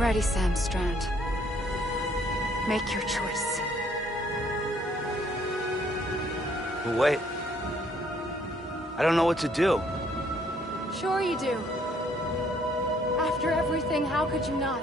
ready, Sam Strand. Make your choice. But wait. I don't know what to do. Sure you do. After everything, how could you not?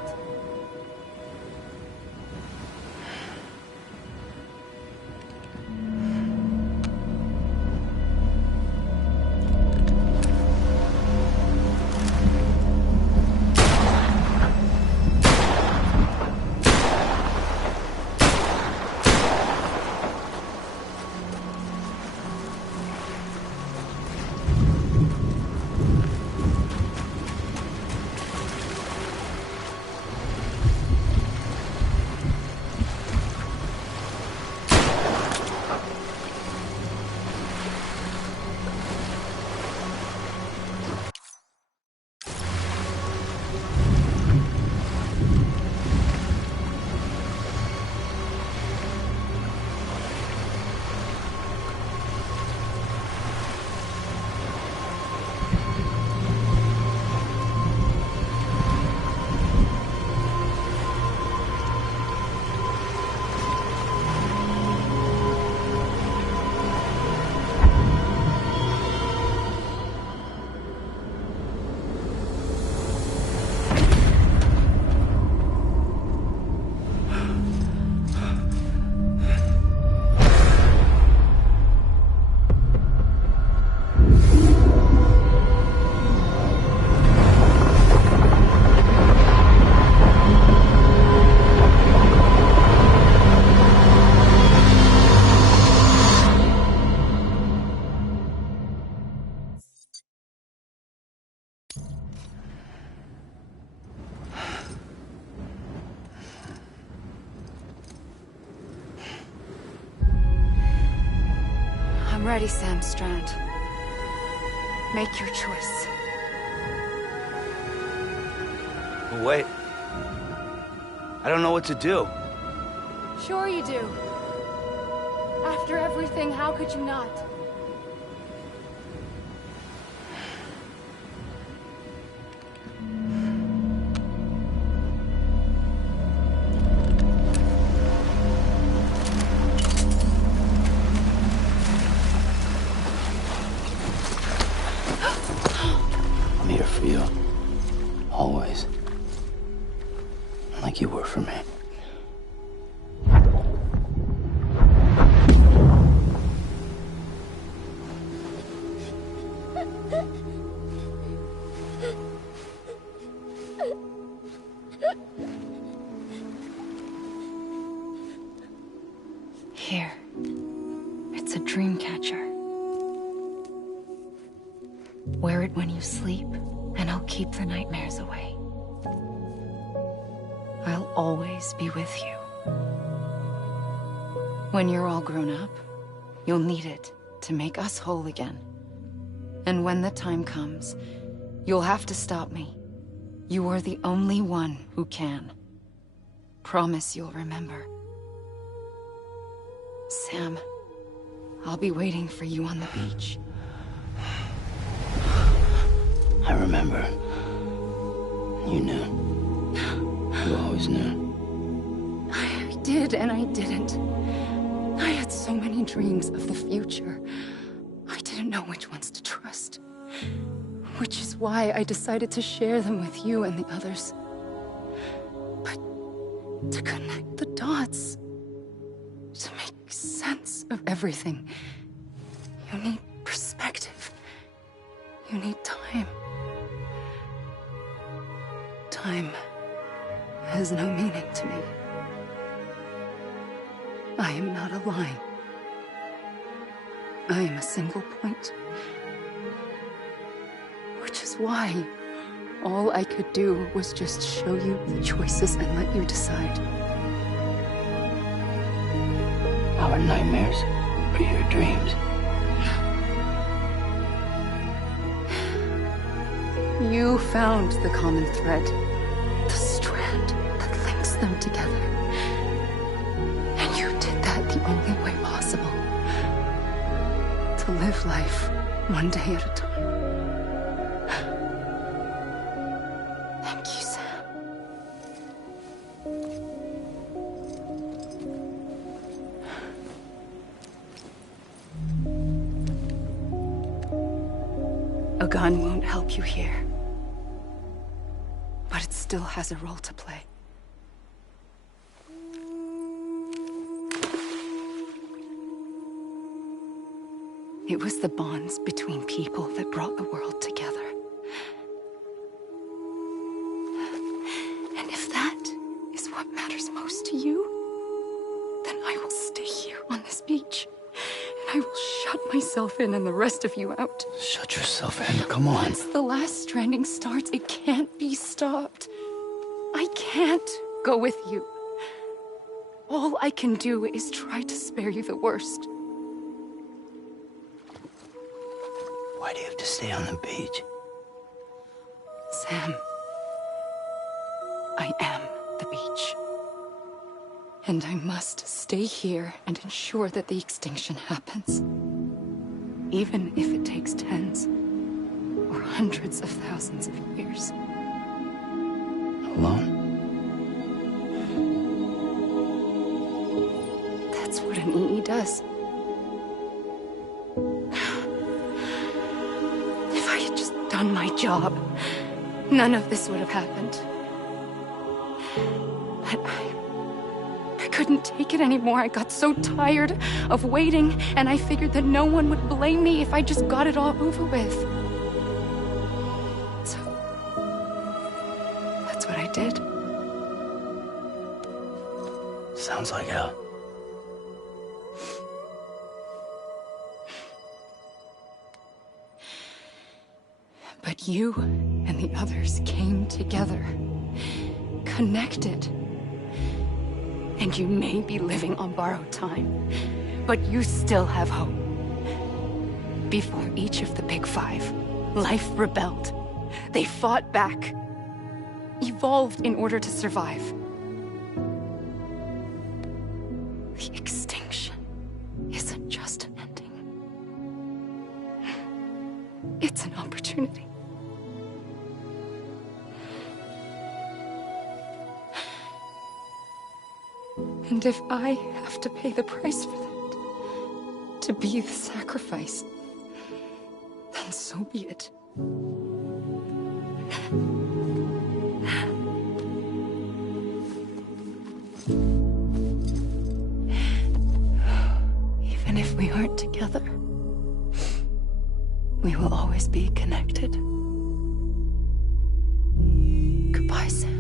I'm ready, Sam Strand. Make your choice. But wait. I don't know what to do. Sure you do. After everything, how could you not? I'm here for you. Always. Like you were for me. Here. It's a dream catcher. Wear it when you sleep, and I'll keep the nightmares away. I'll always be with you. When you're all grown up, you'll need it to make us whole again. And when the time comes, you'll have to stop me. You are the only one who can. Promise you'll remember. Sam, I'll be waiting for you on the beach. I remember. You knew. You always knew. I did and I didn't. I had so many dreams of the future. I didn't know which ones to trust. Which is why I decided to share them with you and the others. But to connect the dots, to make sense of everything, you need perspective. You need time. Time has no meaning to me. I am not a line. I am a single point. Which is why all I could do was just show you the choices and let you decide. Our nightmares are your dreams. You found the common thread, the strand that links them together. And you did that the only way possible. To live life one day at a time. Thank you, Sam. A gun won't help you here. But it still has a role to play. It was the bonds between people that brought the world together. And if that is what matters most to you, then I will stay here on this beach. And I will shut myself in and the rest of you out. Shut yourself in. Come on. Once the last stranding starts, it can't be stopped. I can't go with you. All I can do is try to spare you the worst. Why do you have to stay on the beach? Sam, I am the beach. And I must stay here and ensure that the extinction happens. Even if it takes tens or hundreds of thousands of years. Alone? That's what an EE does. If I had just done my job, none of this would have happened. But I couldn't take it anymore. I got so tired of waiting, and I figured that no one would blame me if I just got it all over with. So, that's what I did. Sounds like hell. But you and the others came together, connected. And you may be living on borrowed time, but you still have hope. Before each of the Big Five, life rebelled. They fought back, evolved in order to survive. The extinction isn't just an ending. It's an opportunity. And if I have to pay the price for that, to be the sacrifice, then so be it. Even if we aren't together, we will always be connected. Goodbye, Sam.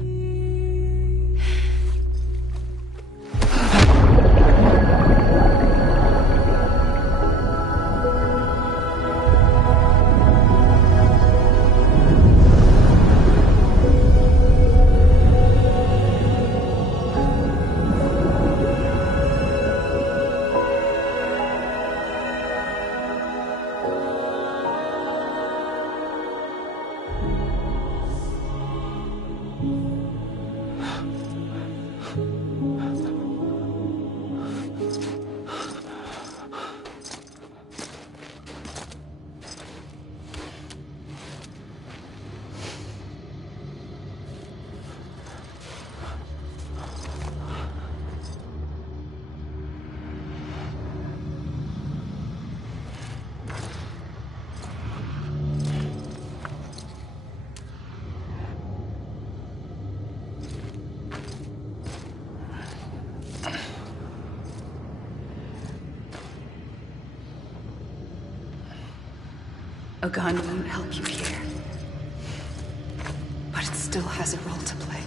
A gun won't help you here. But it still has a role to play.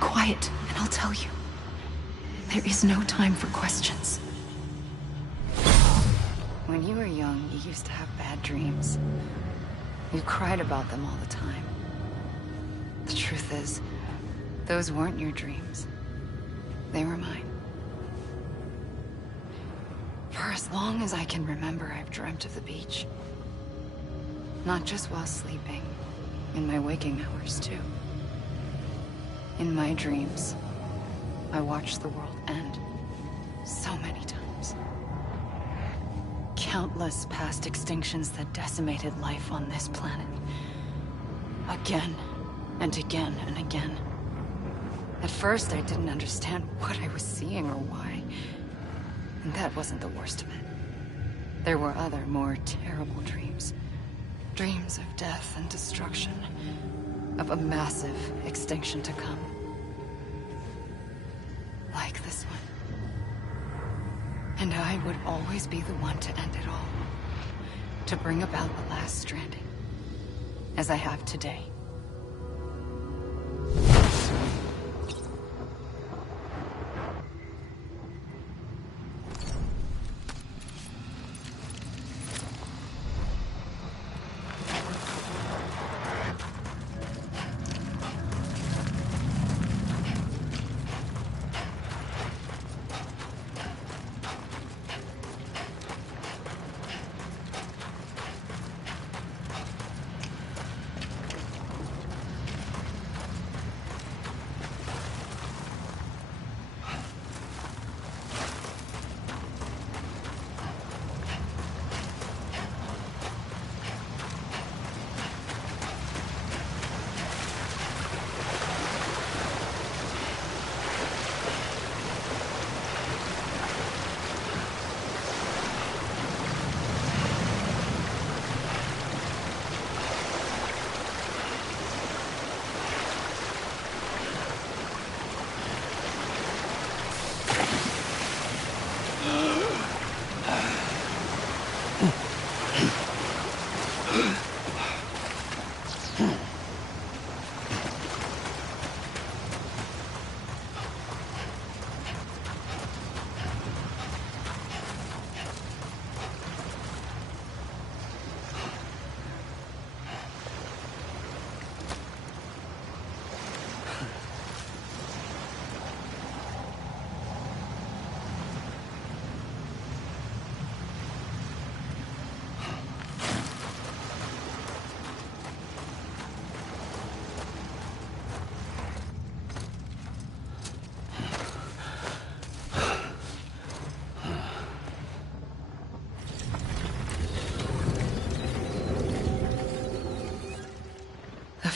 Quiet, and I'll tell you. There is no time for questions. When you were young, you used to have bad dreams. You cried about them all the time. The truth is, those weren't your dreams. They were mine. For as long as I can remember, I've dreamt of the beach. Not just while sleeping, in my waking hours too. In my dreams, I watched the world end so many times. Countless past extinctions that decimated life on this planet. Again, and again, and again. At first, I didn't understand what I was seeing or why. And that wasn't the worst of it. There were other, more terrible dreams. Dreams of death and destruction. Of a massive extinction to come. Like this one. And I would always be the one to end it all. To bring about the last stranding. As I have today.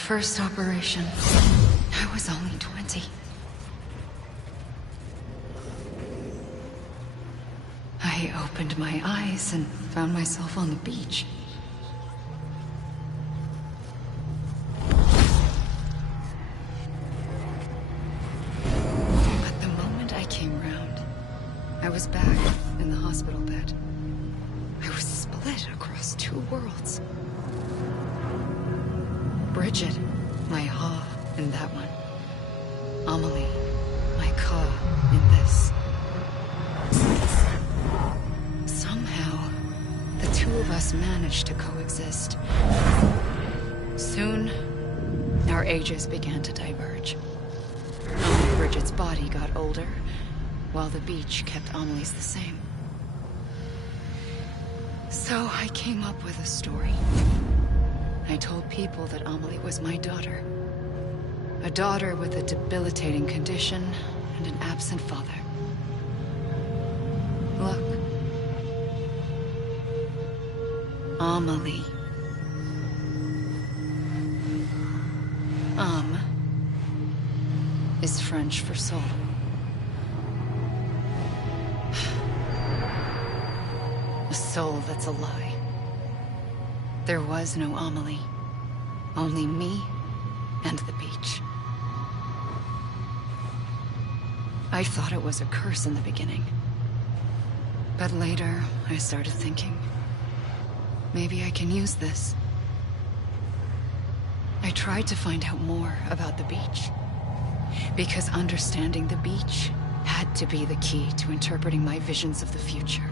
First operation, I was only 20. I opened my eyes and found myself on the beach. was back in the hospital bed. I was split across two worlds. Bridget, my Ha in that one. Amelie, my Ka in this. Somehow, the two of us managed to coexist. Soon, our ages began to diverge. Only Bridget's body got older, while the beach kept Amelie's the same. So I came up with a story. I told people that Amelie was my daughter. A daughter with a debilitating condition and an absent father. Look. Amelie. Is French for soul. A soul that's a lie. There was no Amelie. Only me and the beach. I thought it was a curse in the beginning. But later, I started thinking, maybe I can use this. I tried to find out more about the beach. Because understanding the beach had to be the key to interpreting my visions of the future.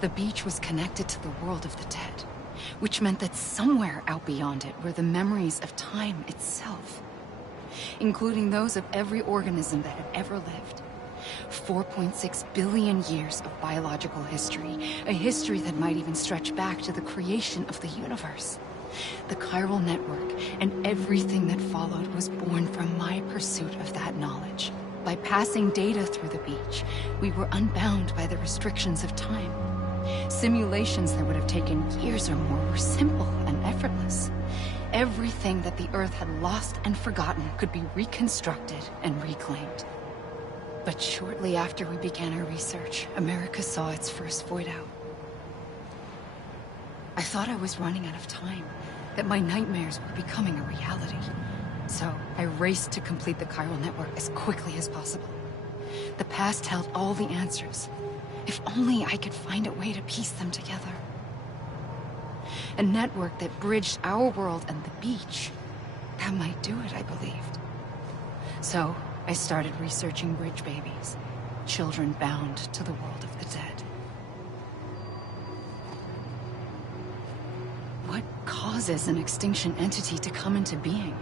The beach was connected to the world of the dead, which meant that somewhere out beyond it were the memories of time itself, including those of every organism that had ever lived. 4.6 billion years of biological history, a history that might even stretch back to the creation of the universe. The chiral network and everything that followed was born from my pursuit of that knowledge. By passing data through the beach, we were unbound by the restrictions of time. Simulations that would have taken years or more were simple and effortless. Everything that the Earth had lost and forgotten could be reconstructed and reclaimed. But shortly after we began our research, America saw its first void out. I thought I was running out of time, that my nightmares were becoming a reality. So I raced to complete the chiral network as quickly as possible. The past held all the answers. If only I could find a way to piece them together. A network that bridged our world and the beach. That might do it, I believed. So I started researching bridge babies, children bound to the world of the dead. What caused causes an extinction entity to come into being?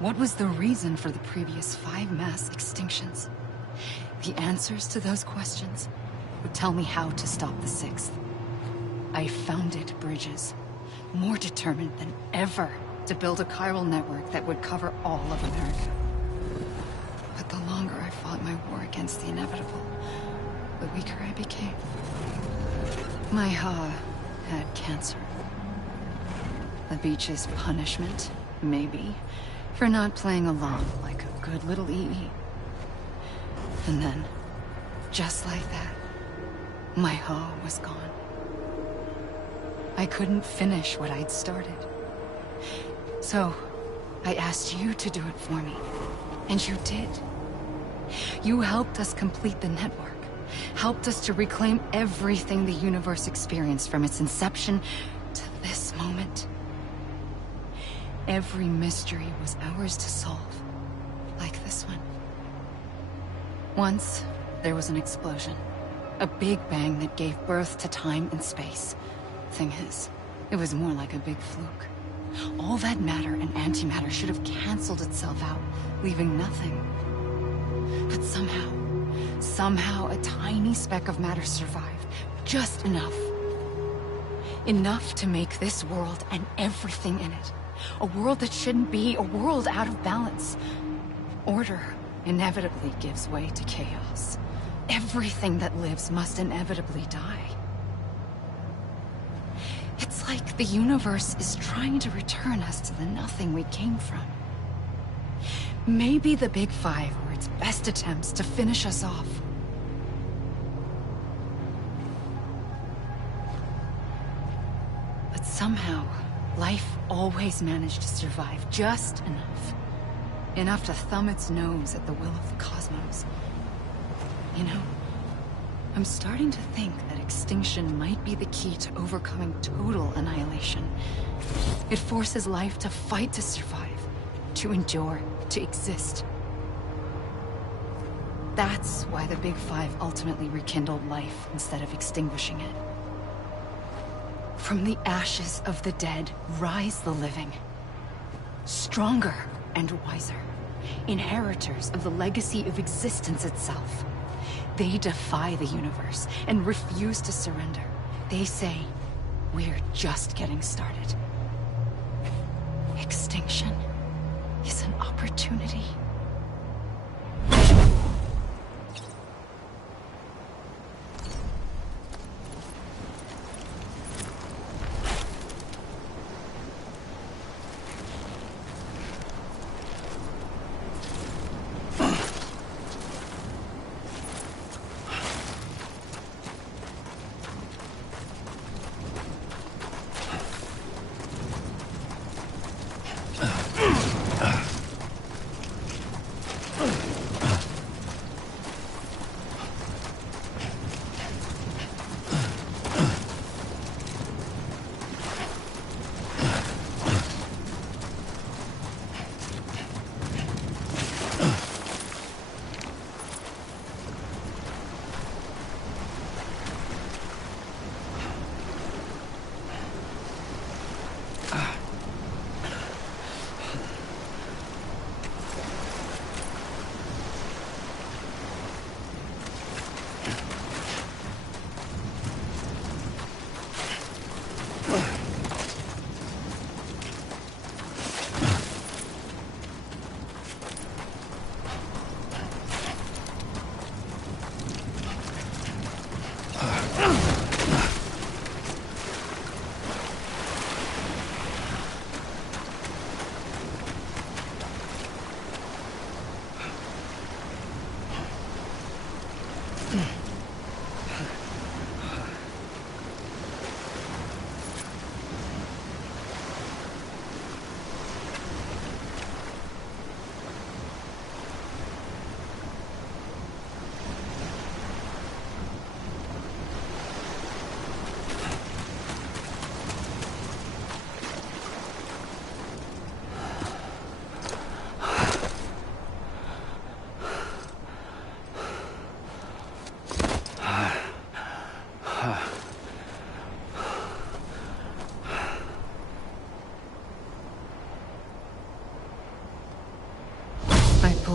What was the reason for the previous 5 mass extinctions? The answers to those questions would tell me how to stop the 6th. I founded bridges, more determined than ever to build a chiral network that would cover all of America. But the longer I fought my war against the inevitable, the weaker I became. My Ha had cancer. The beach's punishment, maybe, for not playing along like a good little EE. And then, just like that, my Ha was gone. I couldn't finish what I'd started. So, I asked you to do it for me. And you did. You helped us complete the network. Helped us to reclaim everything the universe experienced from its inception to this moment. Every mystery was ours to solve. Like this one. Once, there was an explosion. A big bang that gave birth to time and space. Thing is, it was more like a big fluke. All that matter and antimatter should have canceled itself out, leaving nothing. But somehow a tiny speck of matter survived. Just enough. Enough to make this world and everything in it. A world that shouldn't be, a world out of balance. Order inevitably gives way to chaos. Everything that lives must inevitably die. It's like the universe is trying to return us to the nothing we came from. Maybe the Big Five were its best attempts to finish us off. But somehow, life always managed to survive just enough. Enough to thumb its nose at the will of the cosmos. You know, I'm starting to think that extinction might be the key to overcoming total annihilation. It forces life to fight to survive, to endure, to exist. That's why the Big Five ultimately rekindled life instead of extinguishing it. From the ashes of the dead rise the living. Stronger and wiser. Inheritors of the legacy of existence itself. They defy the universe and refuse to surrender. They say, we're just getting started. Extinction is an opportunity.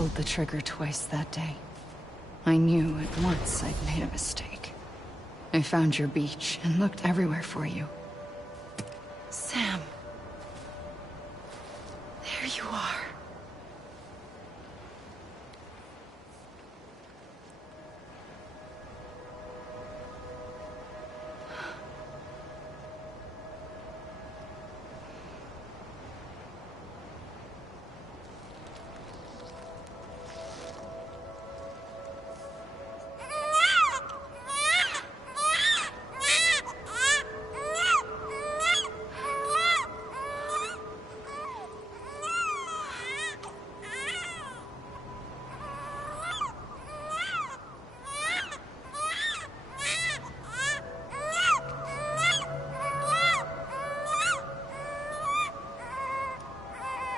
pulled the trigger twice that day. I knew at once I'd made a mistake. I found your beach and looked everywhere for you. Sam. There you are.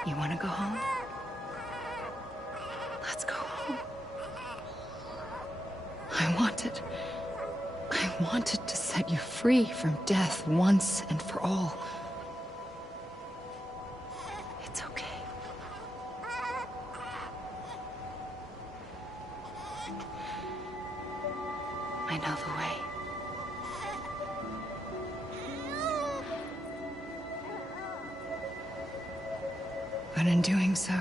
You want to go home? Let's go home. I wanted to set you free from death once and for all. It's okay. I know the way. But in doing so,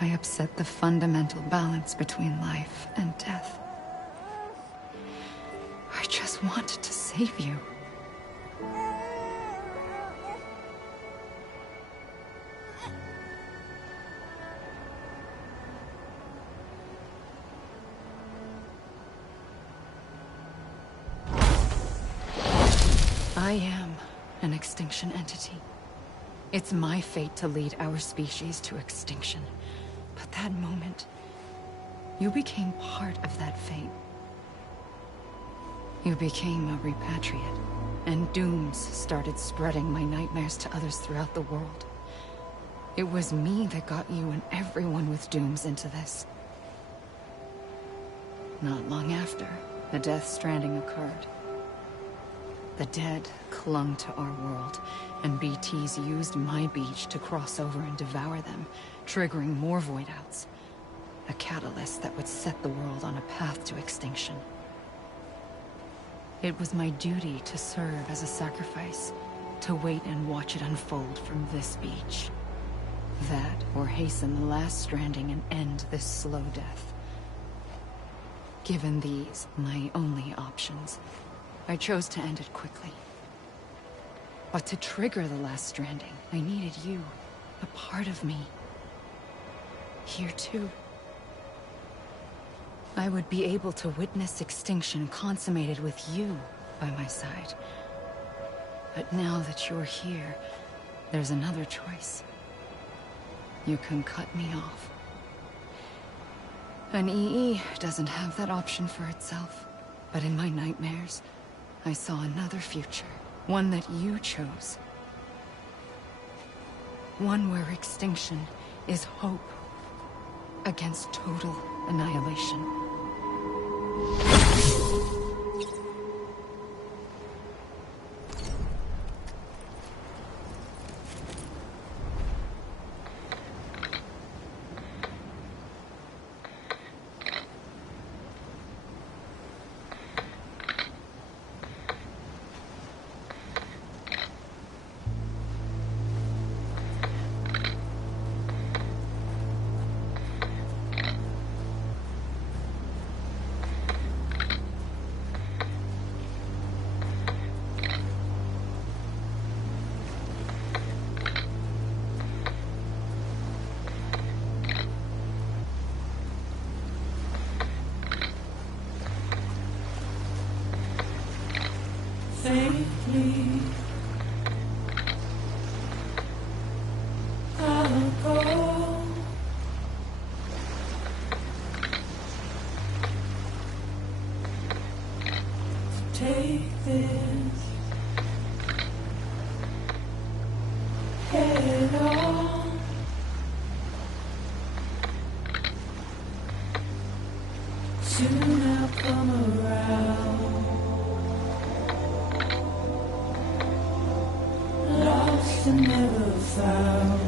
I upset the fundamental balance between life and death. I just wanted to save you. I am an extinction entity. It's my fate to lead our species to extinction. But that moment, you became part of that fate. You became a repatriate, and dooms started spreading my nightmares to others throughout the world. It was me that got you and everyone with dooms into this. Not long after, the Death Stranding occurred. The dead clung to our world, and BTs used my beach to cross over and devour them, triggering more void-outs. A catalyst that would set the world on a path to extinction. It was my duty to serve as a sacrifice, to wait and watch it unfold from this beach. That, or hasten the last stranding and end this slow death. Given these, my only options, I chose to end it quickly. But to trigger the last stranding, I needed you, a part of me. Here too. I would be able to witness extinction consummated with you by my side. But now that you're here, there's another choice. You can cut me off. An EE doesn't have that option for itself. But in my nightmares, I saw another future. One that you chose. One where extinction is hope against total annihilation. Safely, I'll go. Take this head on. Soon I'll come around. Lost and never found.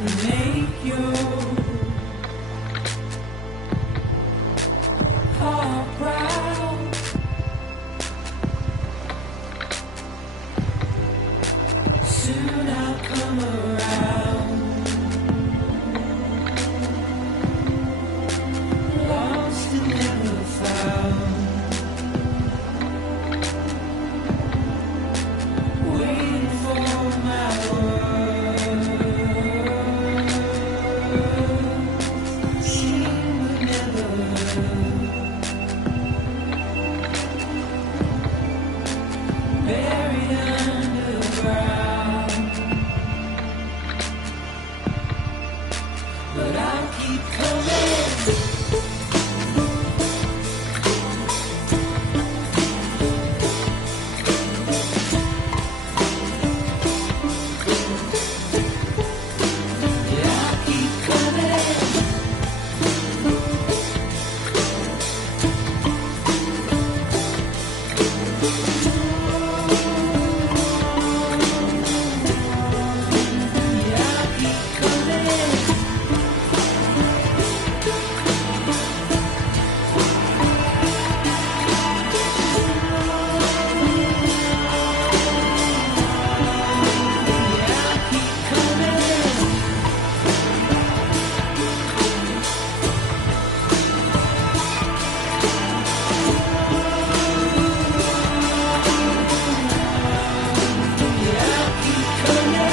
make your heart proud. Soon I'll come around. Lost and never found. Waiting for my world. She would never buried underground. But I'll keep coming. Yeah, I'll keep coming. Yeah, I'll keep coming. Yeah, I'll keep coming. Yeah, I'll keep coming. Yeah, I'll keep coming. Yeah, I'll keep coming.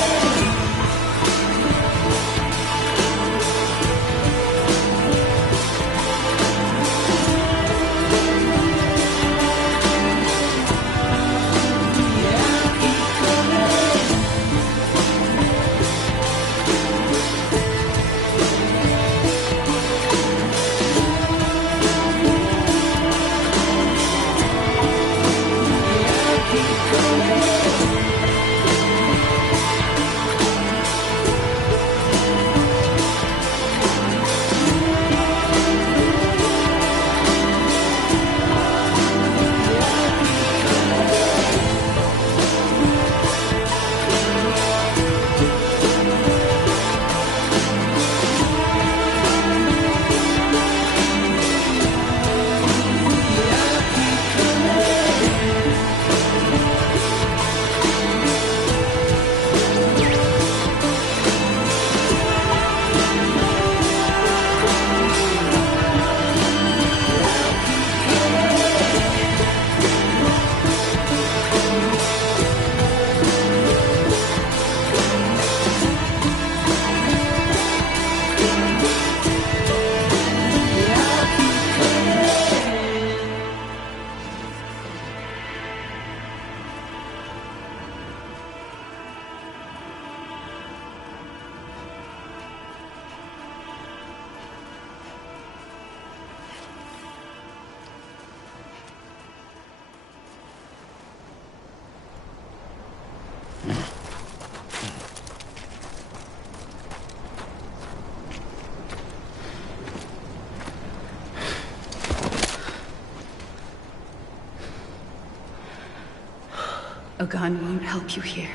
A gun won't help you here.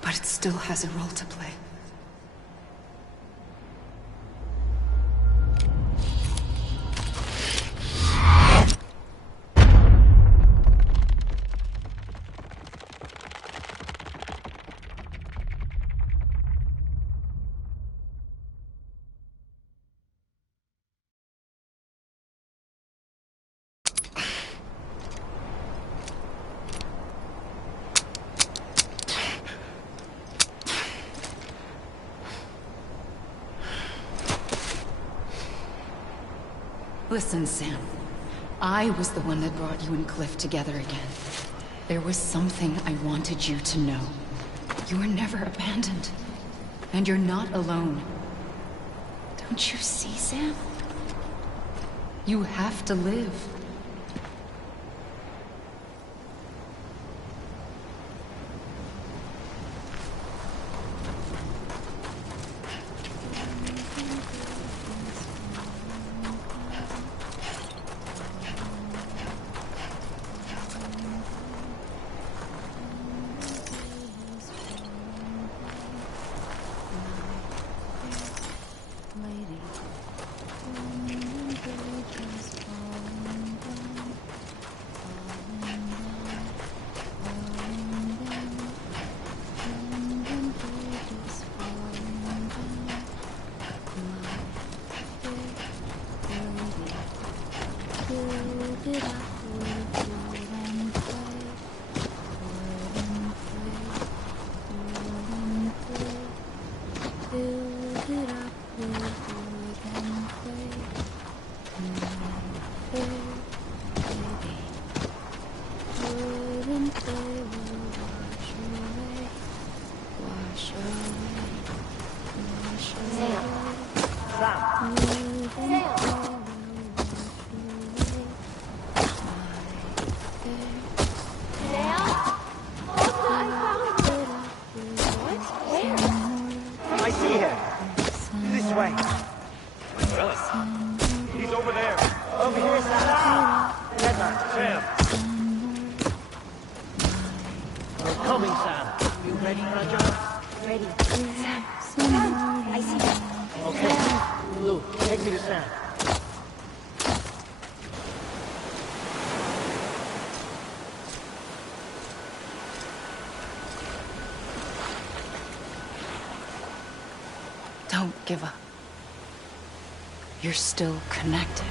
But it still has a role to play. Listen, Sam. I was the one that brought you and Cliff together again. There was something I wanted you to know. You were never abandoned. And you're not alone. Don't you see, Sam? You have to live. Sam. I see him. This way. He's over there. Over here, Sam. Sam. We're coming, Sam. You ready, Roger? Ready. Sam, I see you. Okay. Lou, take me to Sam. Don't give up. You're still connected.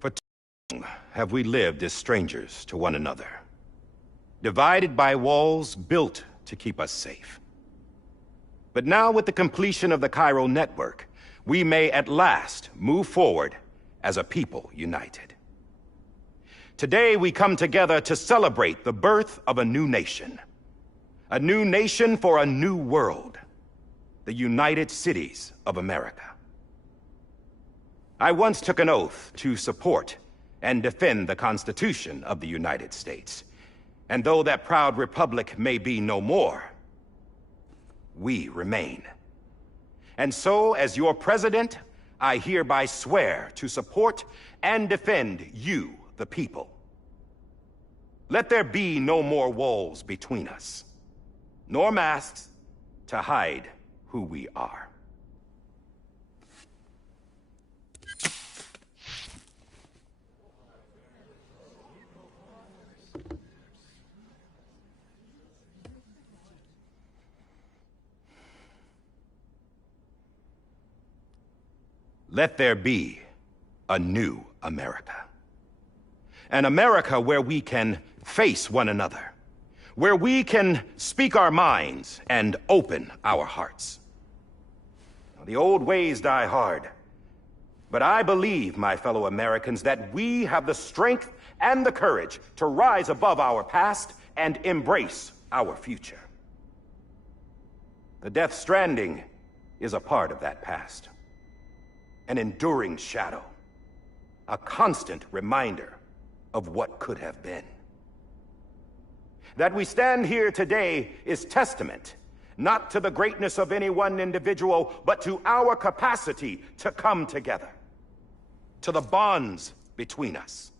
For too long have we lived as strangers to one another, divided by walls built to keep us safe. But now, with the completion of the Cairo network, we may at last move forward as a people united. Today we come together to celebrate the birth of a new nation for a new world, the United Cities of America. I once took an oath to support and defend the Constitution of the United States. And though that proud republic may be no more, we remain. And so, as your president, I hereby swear to support and defend you, the people. Let there be no more walls between us, nor masks to hide who we are. Let there be a new America. An America where we can face one another, where we can speak our minds and open our hearts. The old ways die hard, but I believe, my fellow Americans, that we have the strength and the courage to rise above our past and embrace our future. The Death Stranding is a part of that past. An enduring shadow. A constant reminder of what could have been. That we stand here today is testament, not to the greatness of any one individual, but to our capacity to come together. To the bonds between us.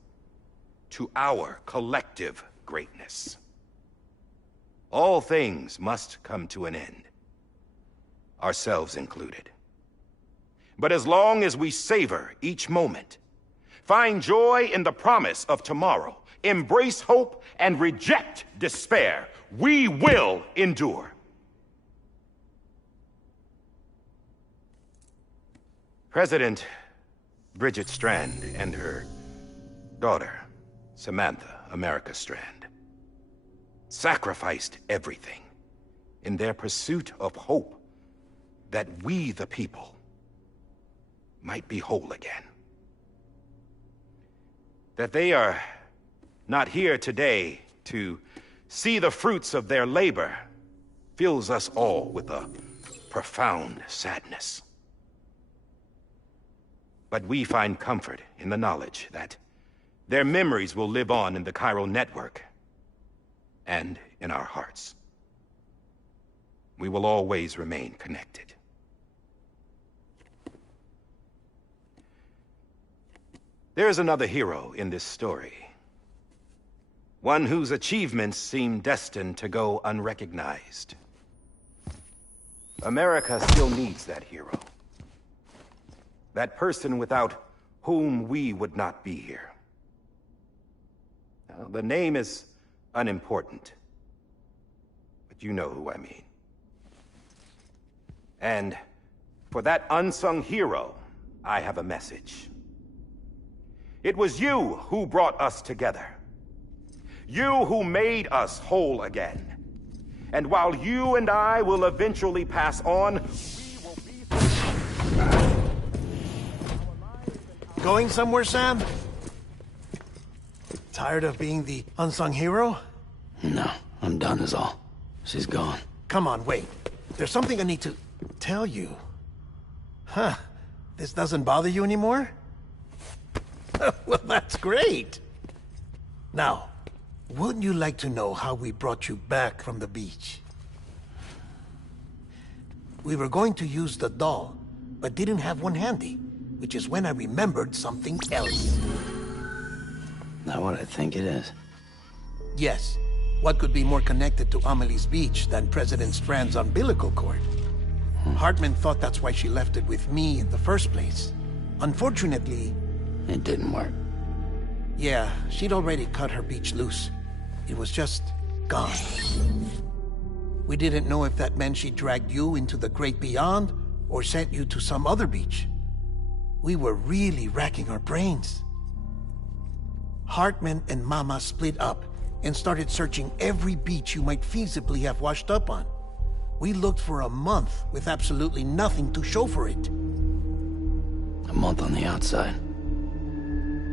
To our collective greatness. All things must come to an end. Ourselves included. But as long as we savor each moment, find joy in the promise of tomorrow, embrace hope, and reject despair, we will endure. President Bridget Strand and her daughter, Samantha America Strand, sacrificed everything in their pursuit of hope that we, the people, might be whole again. That they are not here today to see the fruits of their labor fills us all with a profound sadness. But we find comfort in the knowledge that their memories will live on in the chiral network and in our hearts. We will always remain connected. There is another hero in this story. One whose achievements seem destined to go unrecognized. America still needs that hero. That person without whom we would not be here. Now, the name is unimportant, but you know who I mean. And for that unsung hero, I have a message. It was you who brought us together. You who made us whole again. And while you and I will eventually pass on, we will be... Going somewhere, Sam? Tired of being the unsung hero? No, I'm done is all. She's gone. Come on, wait. There's something I need to tell you. Huh. This doesn't bother you anymore? Well, that's great. Now, wouldn't you like to know how we brought you back from the beach? We were going to use the doll, but didn't have one handy, which is when I remembered something else. Not what I think it is. Yes. What could be more connected to Amelie's beach than President Strand's umbilical cord? Hartman thought that's why she left it with me in the first place. Unfortunately... It didn't work. Yeah, she'd already cut her beach loose. It was just gone. We didn't know if that meant she dragged you into the great beyond, or sent you to some other beach. We were really racking our brains. Hartman and Mama split up and started searching every beach you might feasibly have washed up on. We looked for a month with absolutely nothing to show for it. A month on the outside.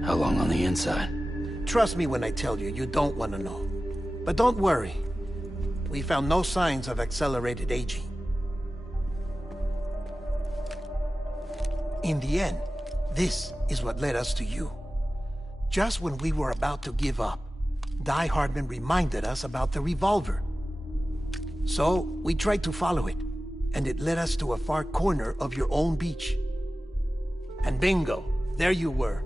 How long on the inside? Trust me when I tell you, you don't want to know. But don't worry. We found no signs of accelerated aging. In the end, this is what led us to you. Just when we were about to give up, Die Hardman reminded us about the revolver. So, we tried to follow it, and it led us to a far corner of your own beach. And bingo, there you were.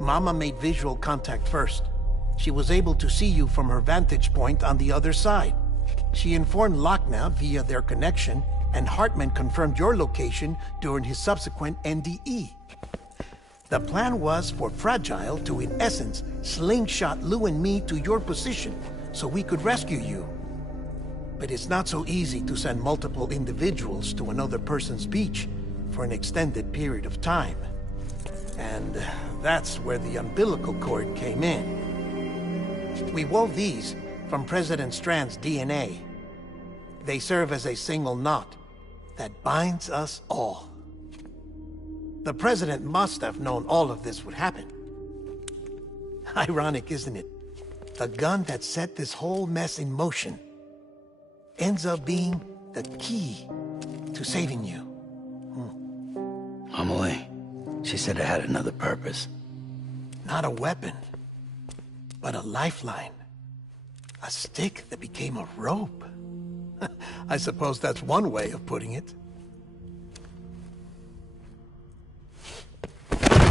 Mama made visual contact first. She was able to see you from her vantage point on the other side. She informed Lochna via their connection, and Hartman confirmed your location during his subsequent NDE. The plan was for Fragile to, in essence, slingshot Lou and me to your position so we could rescue you. But it's not so easy to send multiple individuals to another person's beach for an extended period of time. And that's where the umbilical cord came in. We wove these from President Strand's DNA. They serve as a single knot that binds us all. The President must have known all of this would happen. Ironic, isn't it? The gun that set this whole mess in motion ends up being The key to saving you. Amelie, she said it had another purpose. Not a weapon, but a lifeline. A stick that became a rope. I suppose that's one way of putting it.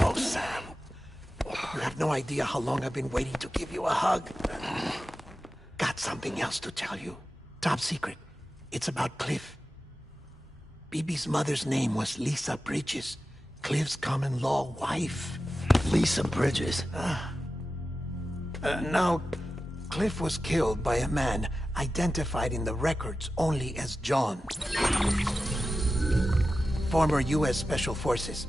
Oh, Sam. You have no idea how long I've been waiting to give you a hug. Got something else to tell you. Top secret. It's about Cliff. Bibi's mother's name was Lisa Bridges, Cliff's common-law wife. Lisa Bridges? Now, Cliff was killed by a man identified in the records only as John. Former U.S. Special Forces.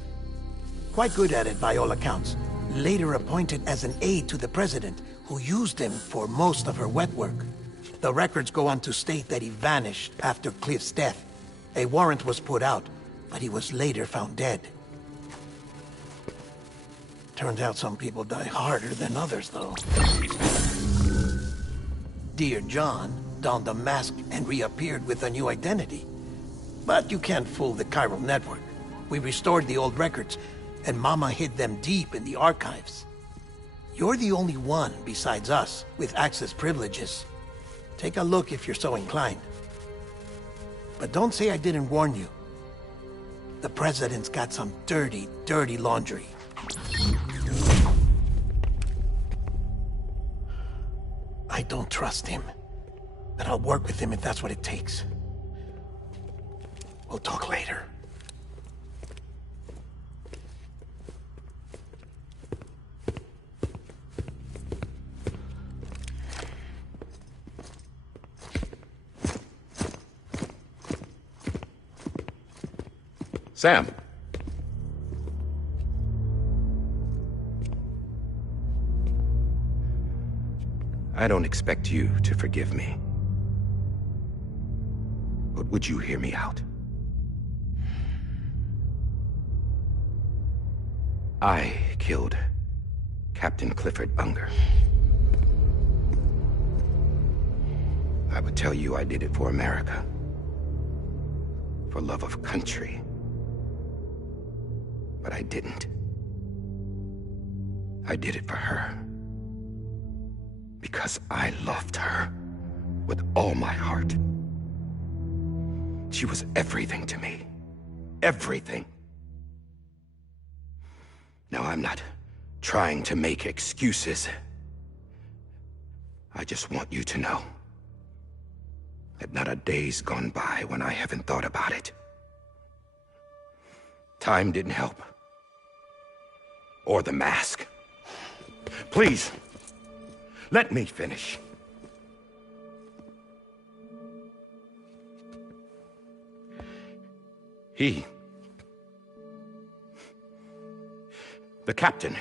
Quite good at it by all accounts. Later appointed as an aide to the president, who used him for most of her wet work. The records go on to state that he vanished after Cliff's death. A warrant was put out, but he was later found dead. Turns out some people die harder than others, though. Dear John donned a mask and reappeared with a new identity. But you can't fool the chiral network. We restored the old records, and Mama hid them deep in the archives. You're the only one, besides us, with access privileges. Take a look if you're so inclined. But don't say I didn't warn you. The president's got some dirty, dirty laundry. I don't trust him, but I'll work with him if that's what it takes. We'll talk later. Sam. I don't expect you to forgive me. But would you hear me out? I killed Captain Clifford Unger. I would tell you I did it for America. For love of country. But I didn't. I did it for her. Because I loved her with all my heart. She was everything to me. Everything. Now, I'm not trying to make excuses. I just want you to know that not a day's gone by when I haven't thought about it. Time didn't help. Or the mask. Please, let me finish. The captain,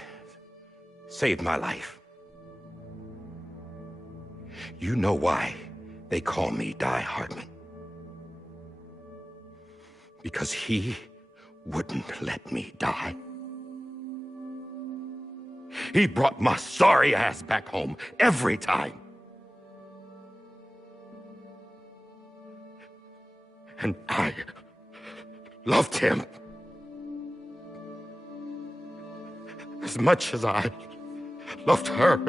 saved my life. You know why they call me Die Hardman. Because he wouldn't let me die. He brought my sorry ass back home every time. And I loved him as much as I loved her.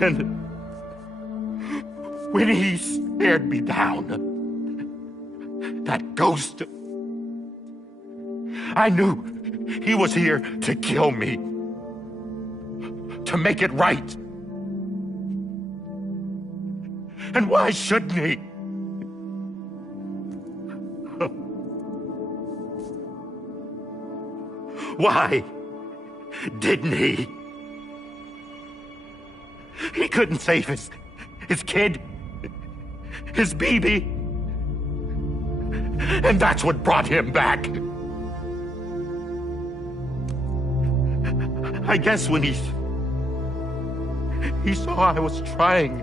And when he stared me down, that ghost, I knew he was here to kill me, to make it right. And why shouldn't he? Why didn't he? He couldn't save his kid, his baby. And that's what brought him back. I guess when he saw I was trying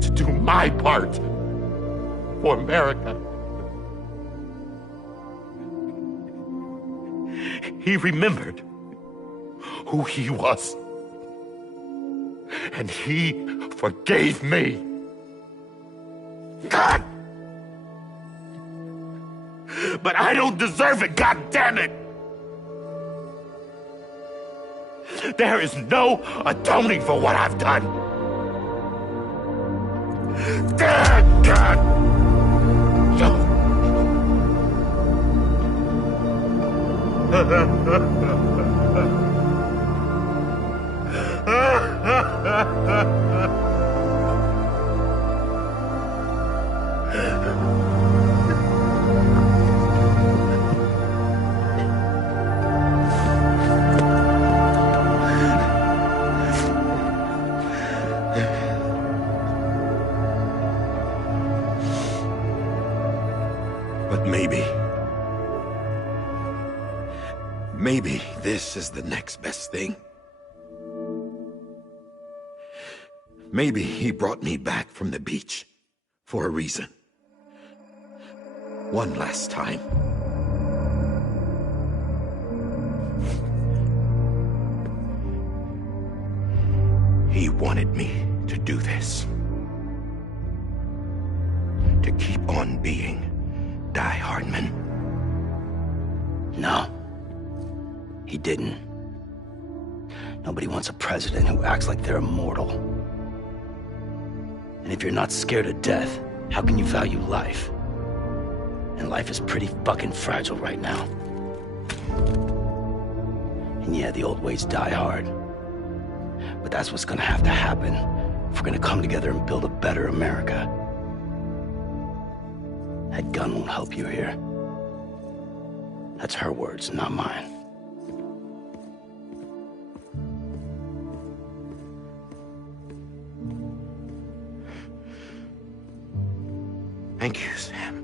to do my part for America, he remembered who he was. And he forgave me. God! But I don't deserve it, God damn it! There is no atoning for what I've done. God! But maybe this is the next best thing. Maybe he brought me back from the beach for a reason. One last time. He wanted me to do this. To keep on being Die Hardman. No. He didn't. Nobody wants a president who acts like they're immortal. And if you're not scared of death, how can you value life? And life is pretty fucking fragile right now. And yeah, the old ways die hard. But that's what's gonna have to happen if we're gonna come together and build a better America. That gun won't help you here. That's her words, not mine. Thank you, Sam.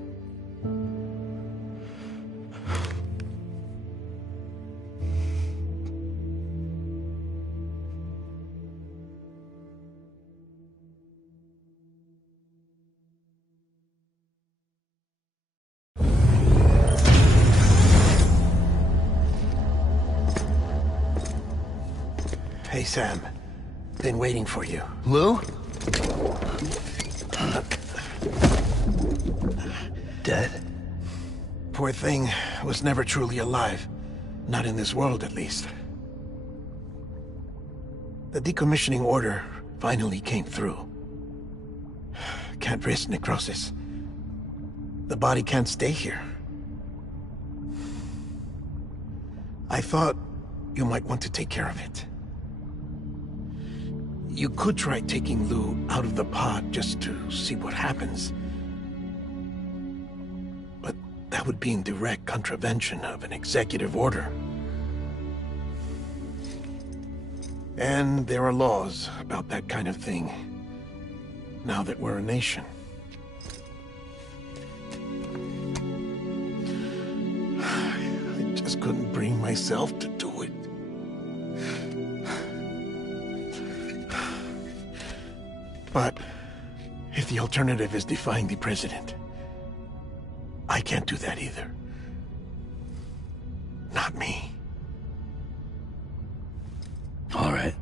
Hey, Sam. Been waiting for you. Lou? Dead? Poor thing was never truly alive. Not in this world, at least. The decommissioning order finally came through. Can't risk necrosis. The body can't stay here. I thought you might want to take care of it. You could try taking Lou out of the pod just to see what happens. But that would be in direct contravention of an executive order. And there are laws about that kind of thing, now that we're a nation. I just couldn't bring myself to do it. But if the alternative is defying the president, I can't do that either. Not me. All right.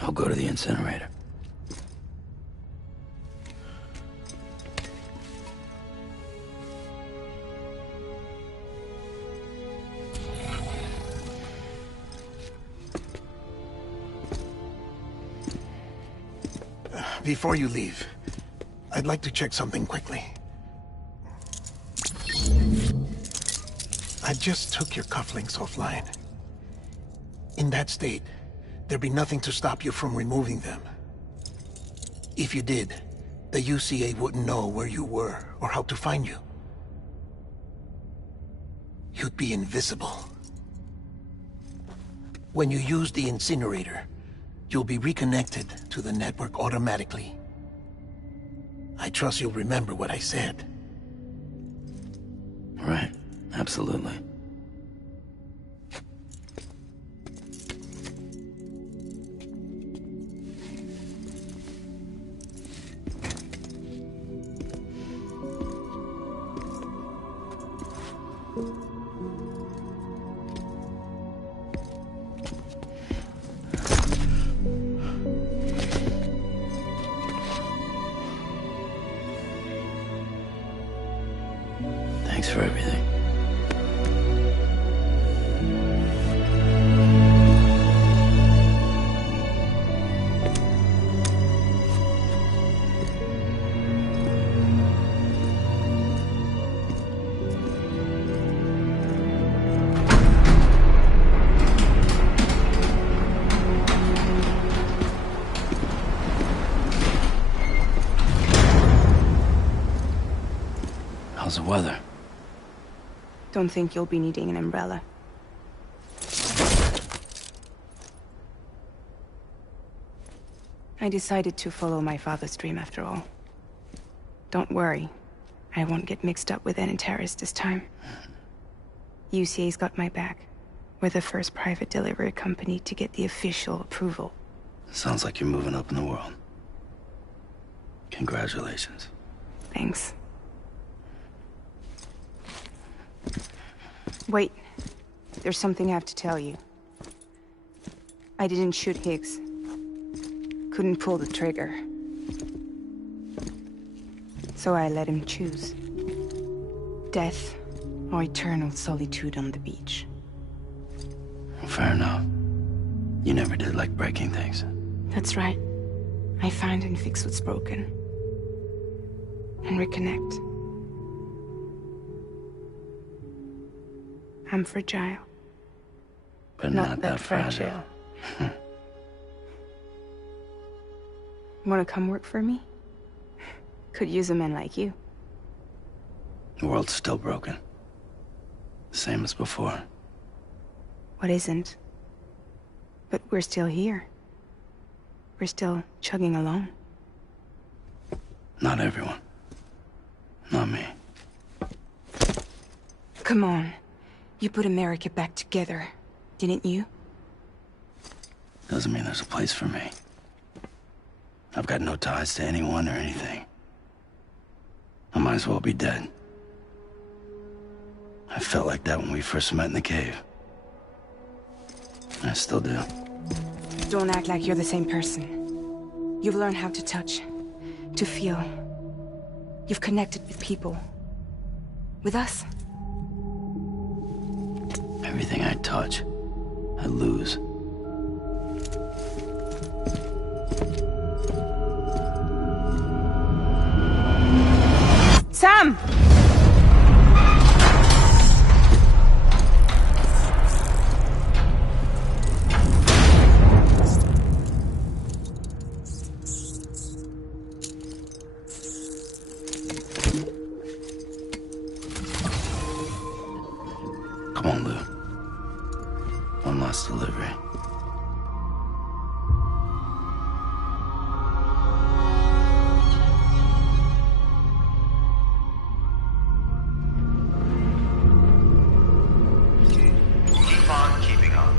I'll go to the incinerator. Before you leave, I'd like to check something quickly. I just took your cufflinks offline. In that state, there'd be nothing to stop you from removing them. If you did, the UCA wouldn't know where you were or how to find you. You'd be invisible. When you use the incinerator, you'll be reconnected to the network automatically. I trust you'll remember what I said. Right. Absolutely. Thanks for everything. How's the weather? Don't think you'll be needing an umbrella. I decided to follow my father's dream after all. Don't worry. I won't get mixed up with any terrorists this time. UCA's got my back. We're the first private delivery company to get the official approval. Sounds like you're moving up in the world. Congratulations. Thanks. Wait. There's something I have to tell you. I didn't shoot Higgs. Couldn't pull the trigger. So I let him choose. Death or eternal solitude on the beach. Fair enough. You never did like breaking things. That's right. I find and fix what's broken. And reconnect. I'm fragile. But not that fragile. Wanna come work for me? Could use a man like you. The world's still broken. Same as before. What isn't? But we're still here. We're still chugging along. Not everyone. Not me. Come on. You put America back together, didn't you? Doesn't mean there's a place for me. I've got no ties to anyone or anything. I might as well be dead. I felt like that when we first met in the cave. I still do. Don't act like you're the same person. You've learned how to touch, to feel. You've connected with people. With us. Everything I touch, I lose. Sam! Come on, Lou. One last delivery. Keep on keeping on.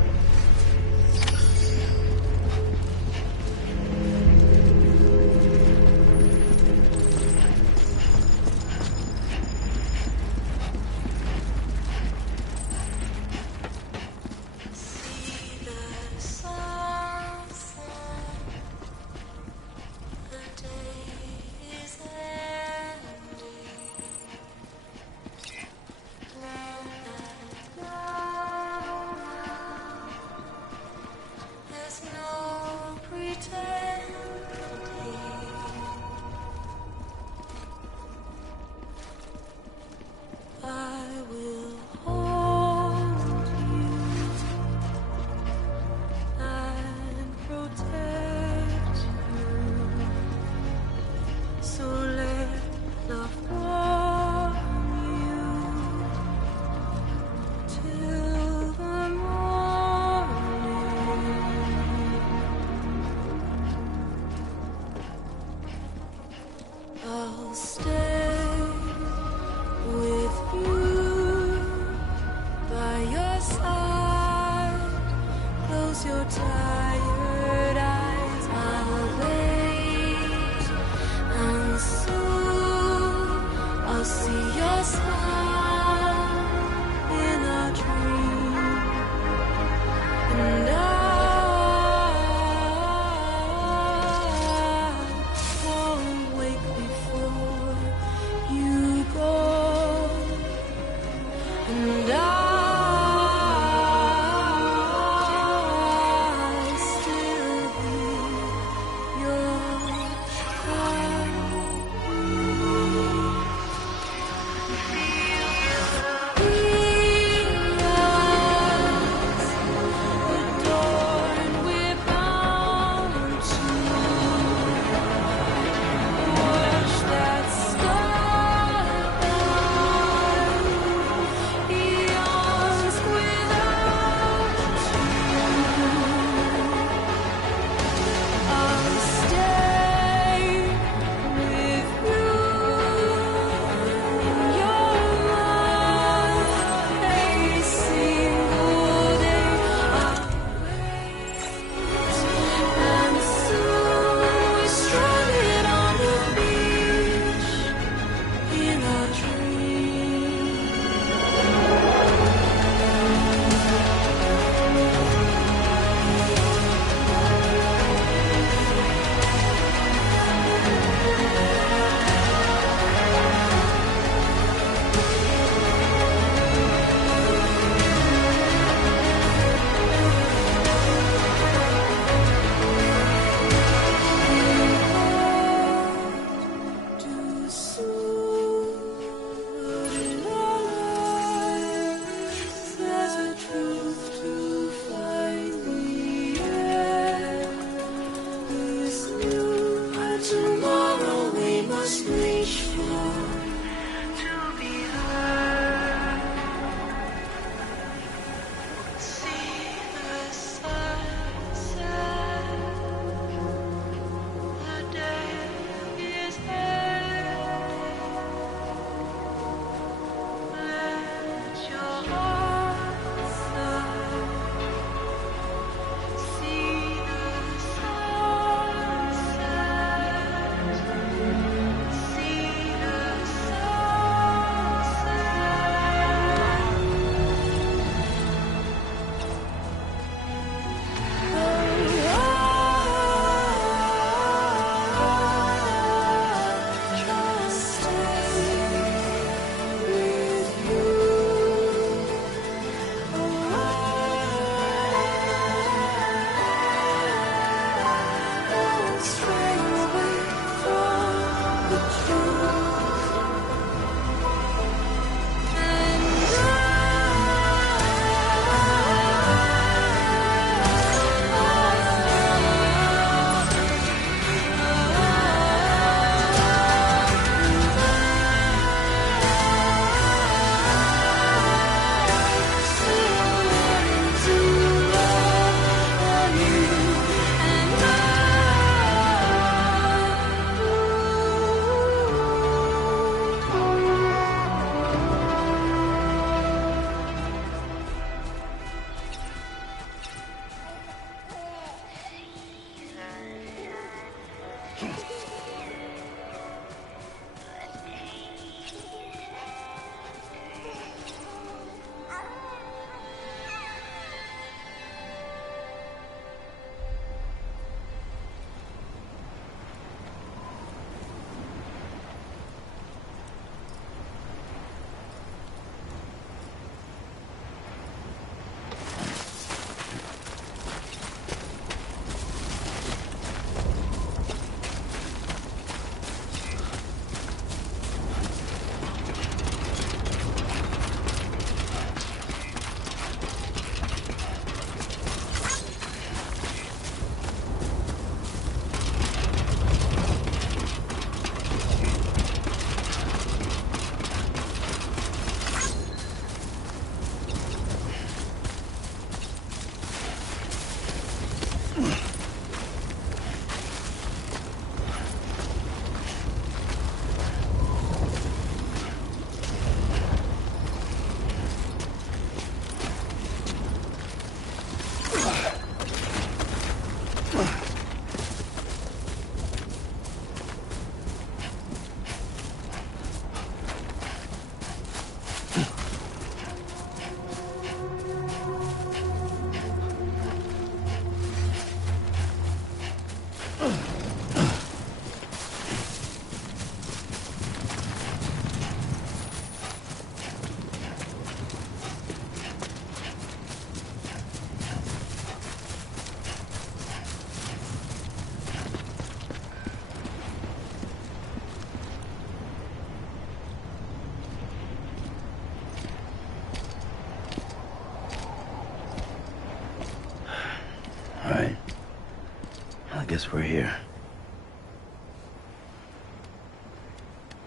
guess we're here.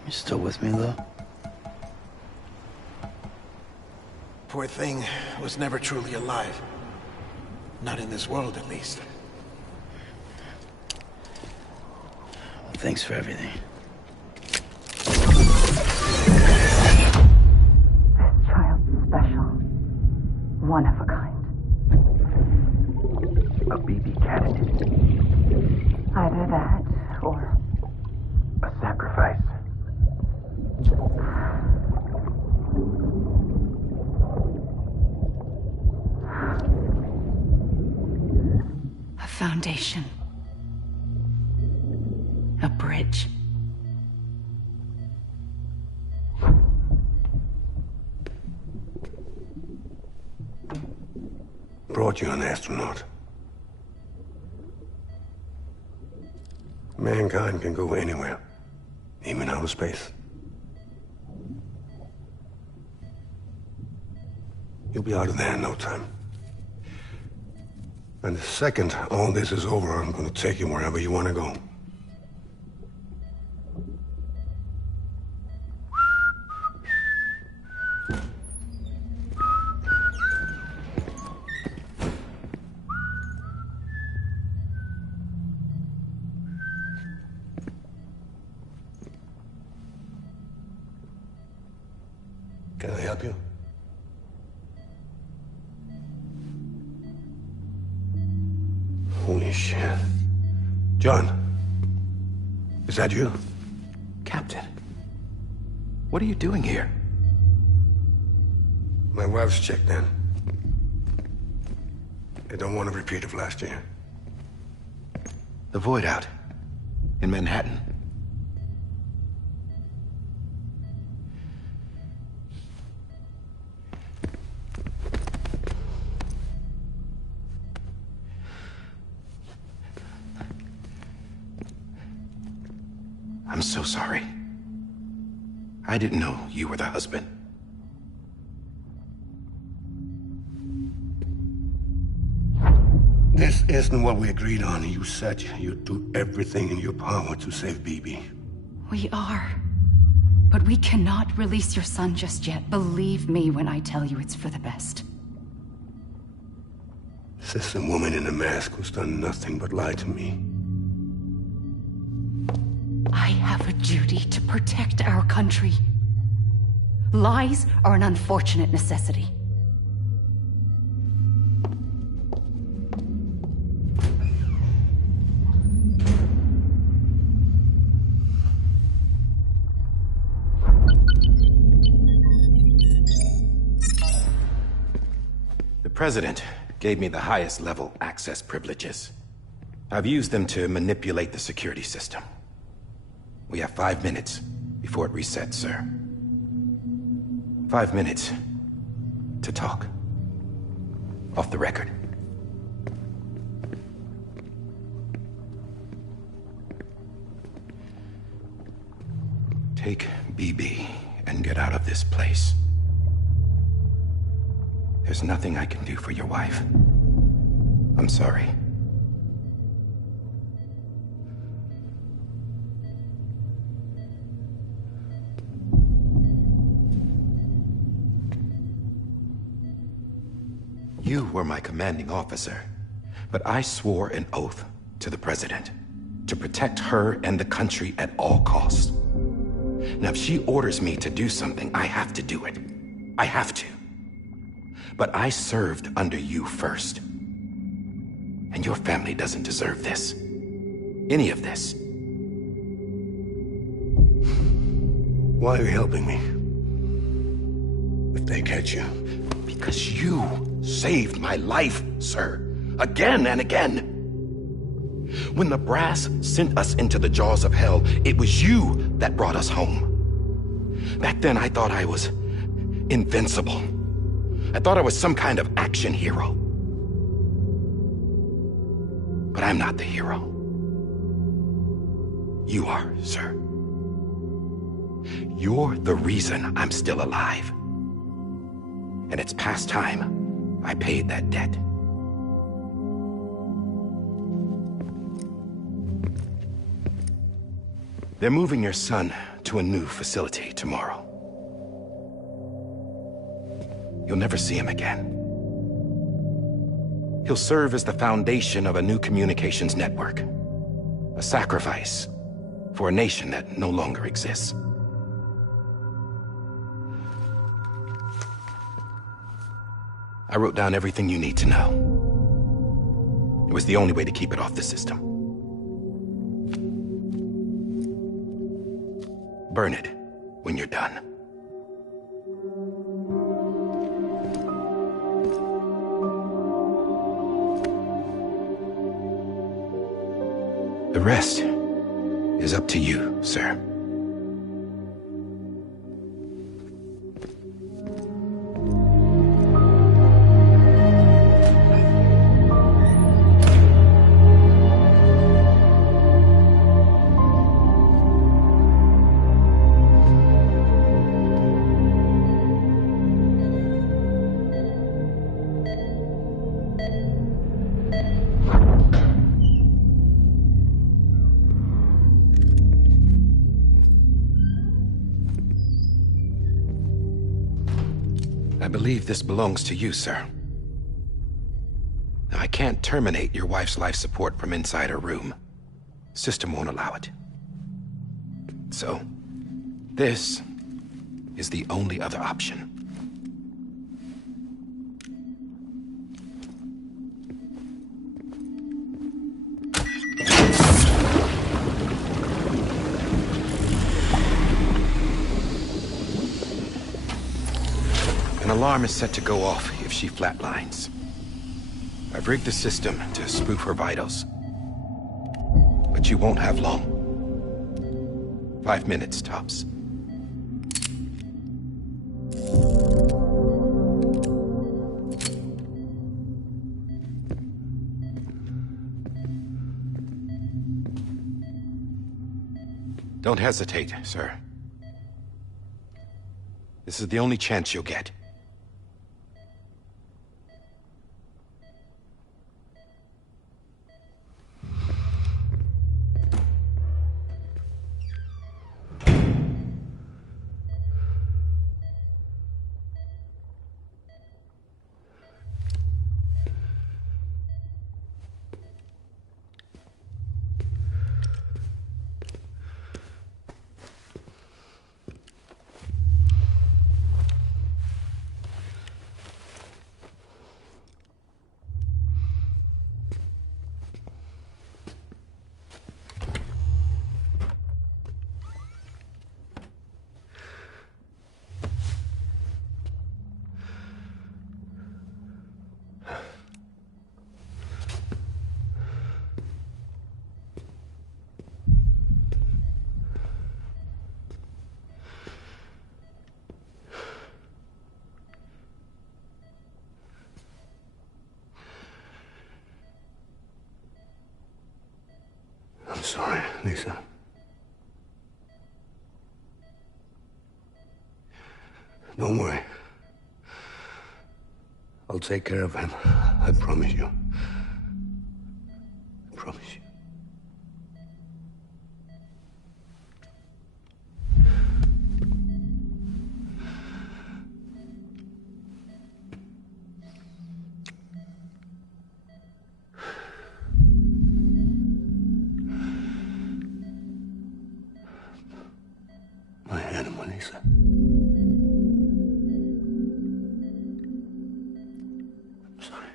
You still with me, though? Poor thing was never truly alive. Not in this world, at least. Well, thanks for everything. Child's special. One of a kind. A BB candidate. Either that, or A sacrifice. a foundation. A bridge. Brought you an astronaut. Mankind can go anywhere, even outer space. You'll be out of there in no time. And the second all this is over, I'm gonna take you wherever you want to go. Can I help you? Holy shit. John, is that you? Captain, what are you doing here? My wife's checked in. They don't want a repeat of last year. The Void Out in Manhattan. I'm so sorry. I didn't know you were the husband. This isn't what we agreed on. You said you'd do everything in your power to save BB. We are. But we cannot release your son just yet. Believe me when I tell you it's for the best. This is a woman in a mask who's done nothing but lie to me. I have a duty to protect our country. Lies are an unfortunate necessity. The President gave me the highest level access privileges. I've used them to manipulate the security system. We have 5 minutes before it resets, sir. 5 minutes to talk. Off the record. Take BB and get out of this place. There's nothing I can do for your wife. I'm sorry. You were my commanding officer, but I swore an oath to the President to protect her and the country at all costs. Now, if she orders me to do something, I have to do it. I have to. But I served under you first. And your family doesn't deserve this. Any of this. Why are you helping me? If they catch you. Because you saved my life, sir. Again and again. When the brass sent us into the jaws of hell, it was you that brought us home. Back then, I thought I was invincible. I thought I was some kind of action hero. But I'm not the hero. You are, sir. You're the reason I'm still alive. And it's past time I paid that debt. They're moving your son to a new facility tomorrow. You'll never see him again. He'll serve as the foundation of a new communications network. A sacrifice for a nation that no longer exists. I wrote down everything you need to know. It was the only way to keep it off the system. Burn it when you're done. The rest is up to you, sir. I believe this belongs to you, sir. Now, I can't terminate your wife's life support from inside her room. System won't allow it. So, this is the only other option. An alarm is set to go off if she flatlines. I've rigged the system to spoof her vitals. But you won't have long. 5 minutes, tops. Don't hesitate, sir. This is the only chance you'll get. I'm sorry, Lisa. Don't worry. I'll take care of him. I promise you. I promise you. My animal, Lisa. I'm sorry.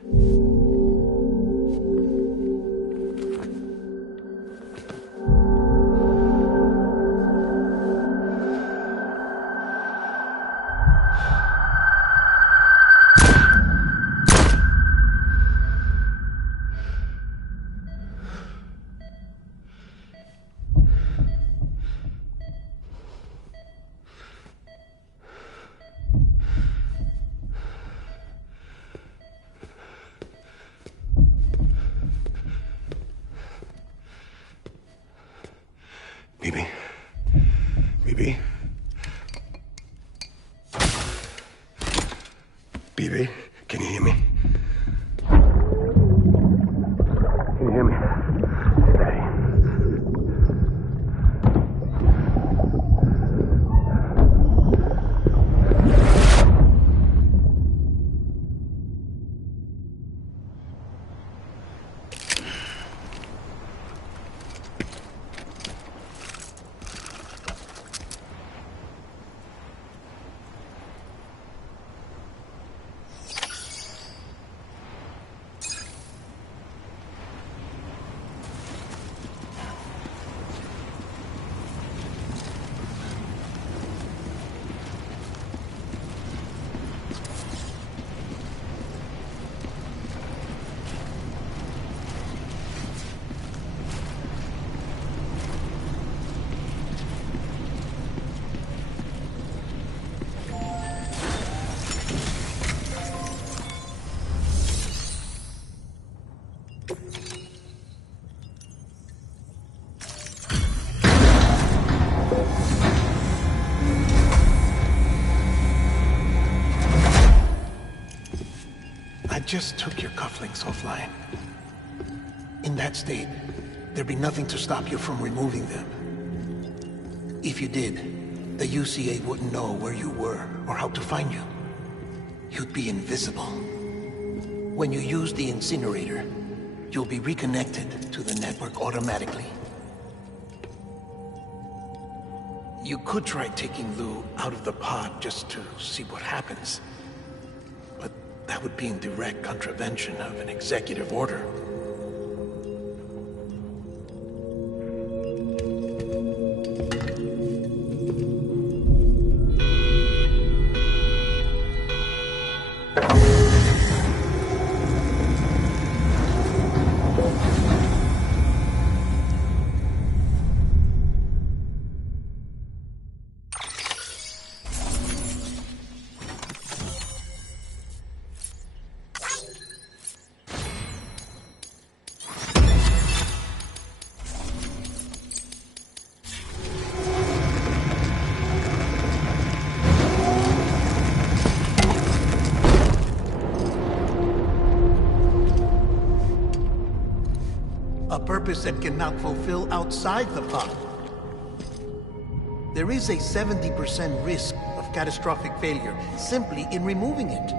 Bibi. Bibi. Bibi, can you hear me? Can you hear me? Steady. just took your cufflinks offline. In that state, there'd be nothing to stop you from removing them. If you did, the UCA wouldn't know where you were or how to find you. You'd be invisible. When you use the incinerator, you'll be reconnected to the network automatically. You could try taking Lou out of the pod just to see what happens. But that would be in direct contravention of an executive order. A purpose that cannot fulfill outside the pod. There is a 70% risk of catastrophic failure simply in removing it.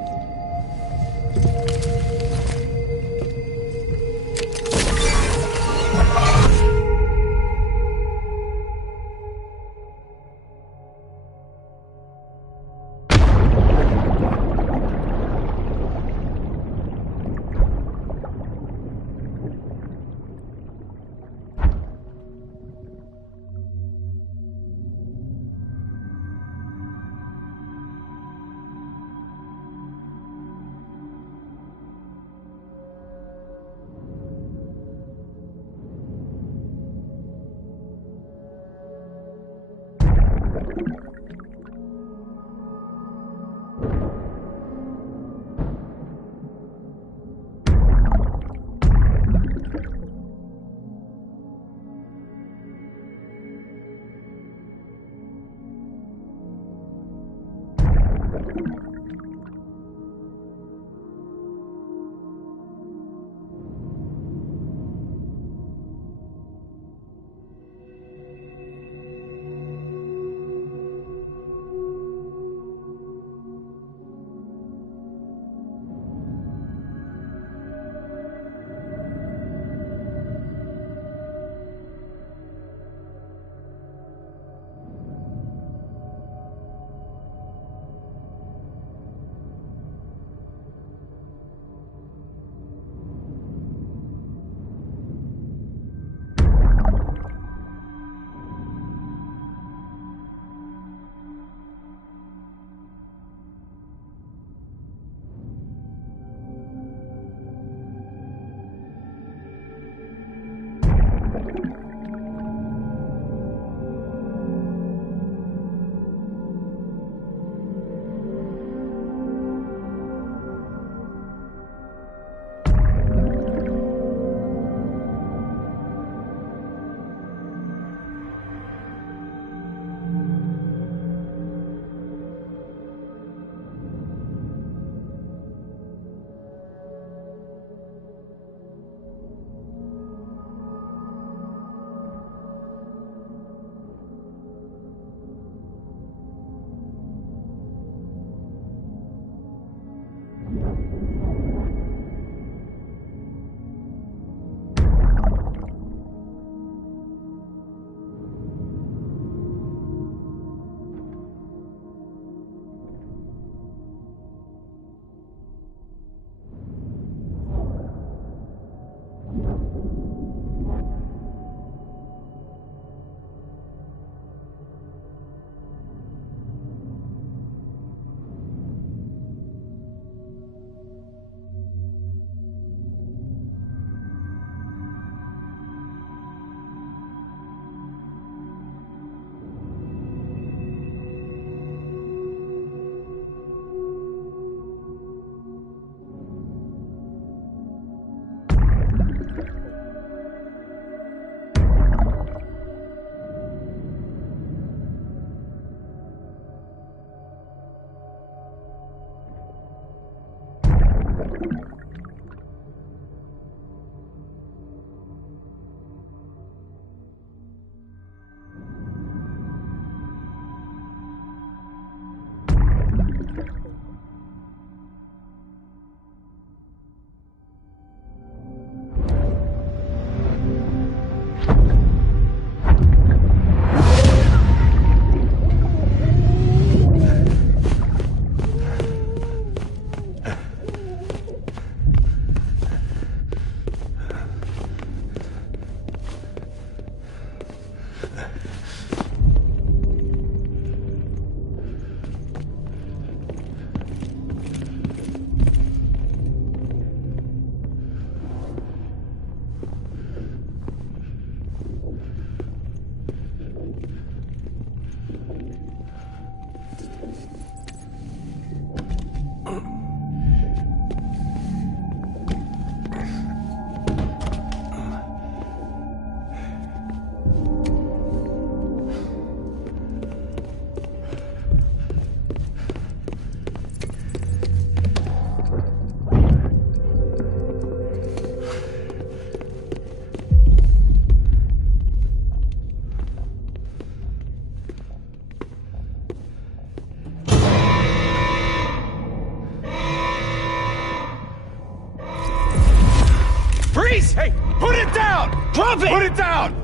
Freeze! Hey, put it down! Drop it! Put it down!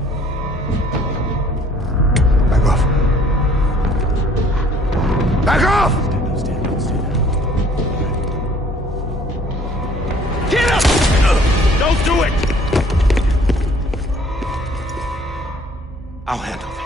Back off. Back off! Get up! Don't do it! I'll handle this.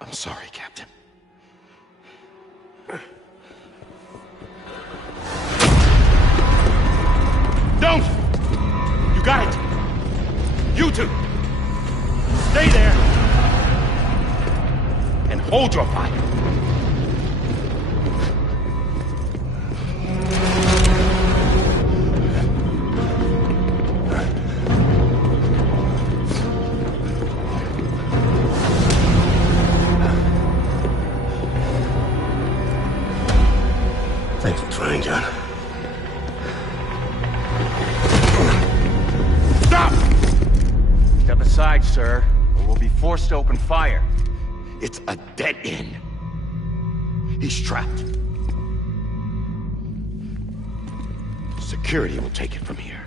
I'm sorry, Captain. Don't! You got it! You two! Stay there! And hold your fire! Thanks for trying, John. Stop! Step aside, sir, or we'll be forced to open fire. It's a dead end. He's trapped. Security will take it from here.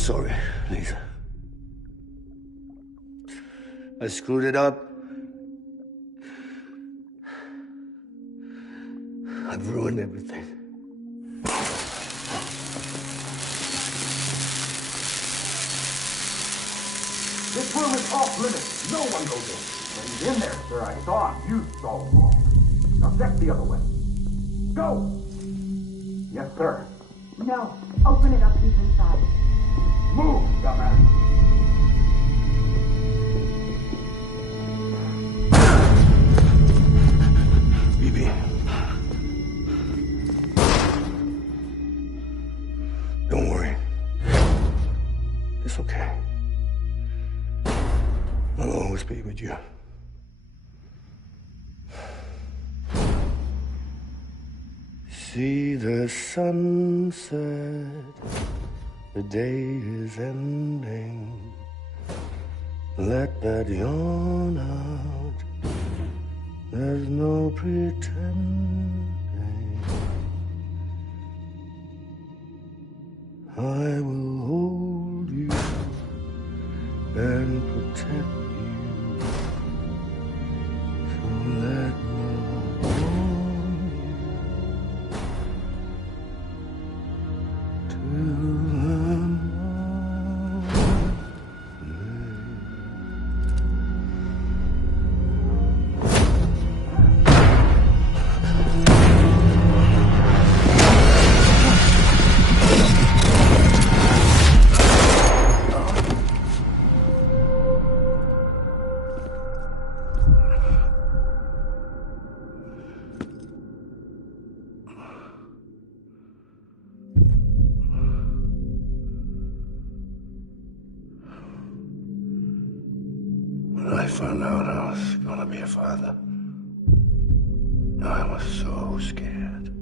sorry, Lisa. I screwed it up. I've ruined everything. This room is off limits. No one goes in. But he's in there, sir. I saw him. You saw him wrong. Now check the other way. Go! Yes, sir. No. Open it up. He's inside. Move, dumbass. Bibi. Don't worry. It's okay. I'll always be with you. See the sunset, the day is ending. Let that yawn out, there's no pretending. I will hold you and protect you. So let love warm you till the When I found out I was gonna be a father, I was so scared.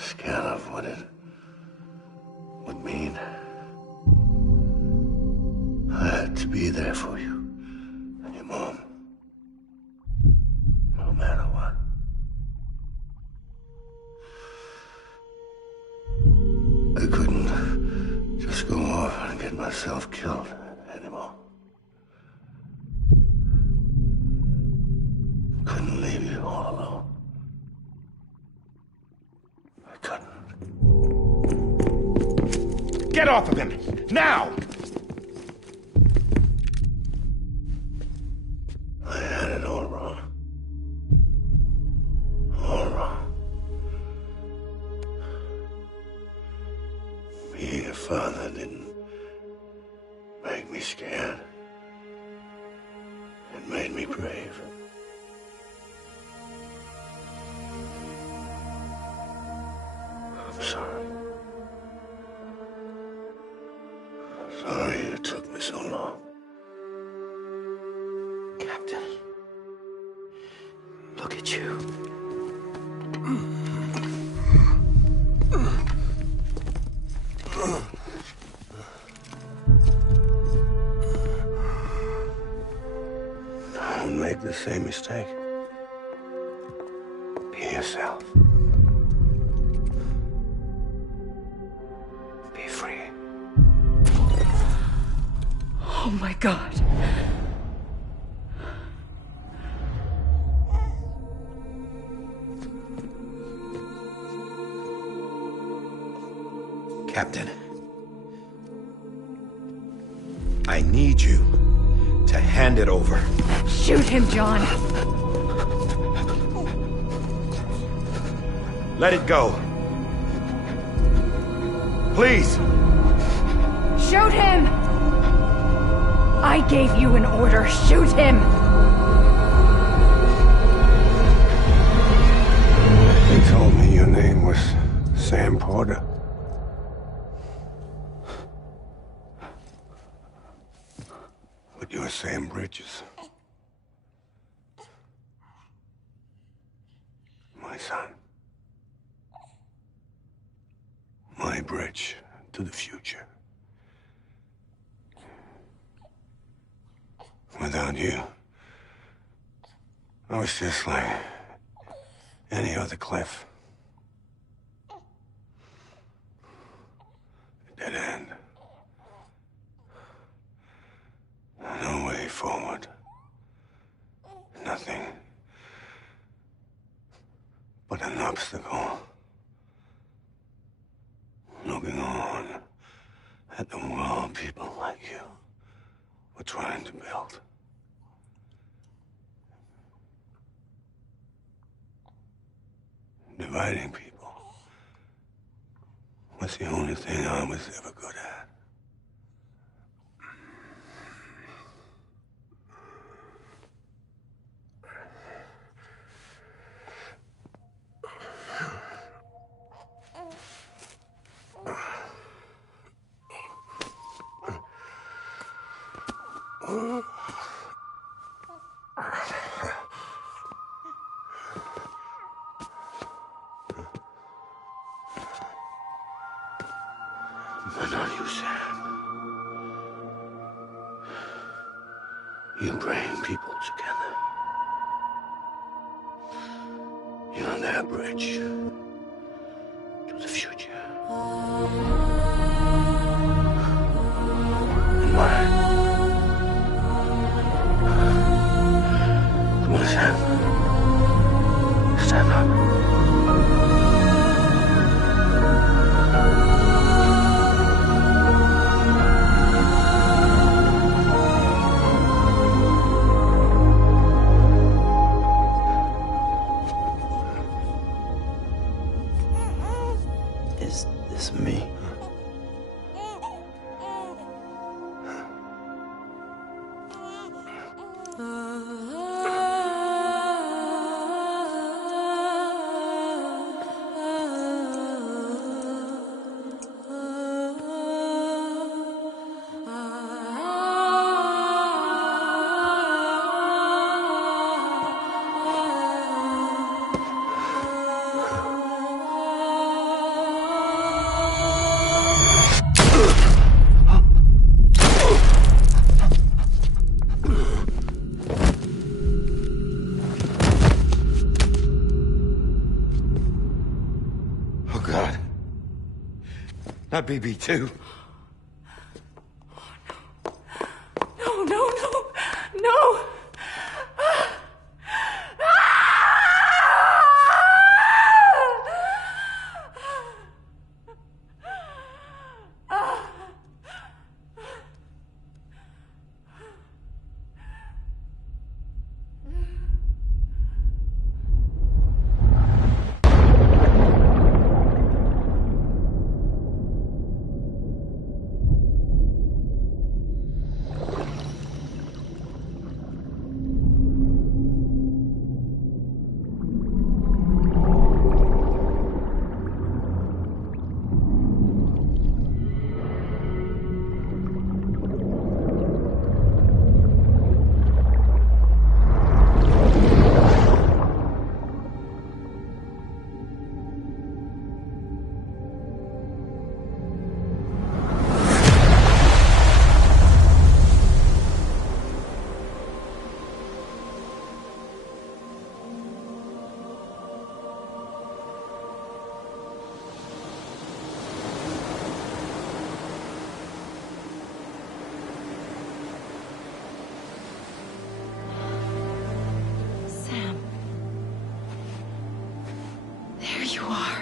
Scared of what it would mean. I had to be there for you and your mom, no matter what. I couldn't just go off and get myself killed anymore. Couldn't leave you all alone. I couldn't. Get off of him! Now! I had it all wrong. All wrong. Being a father didn't make me scared. It made me brave. I'm sorry. Sorry it took me so long. Captain, look at you. Don't make the same mistake. Be yourself. Be free. Oh my God. Captain, I need you to hand it over. Shoot him, John. Let it go. Please. Shoot him! I gave you an order. Shoot him! They told me your name was Sam Porter. But you're Sam Bridges. My son. My bridge to the future. Without you, I was just like any other Cliff. obstacle. Looking on at the world people like you were trying to build. Dividing people was the only thing I was ever good at. But not you, Sam. You bring people together. You're their bridge to the future. And mine. Come on, Sam. Stand up. Is this me? Oh, God. Not BB2. No, no, no, no! Sam. There you are.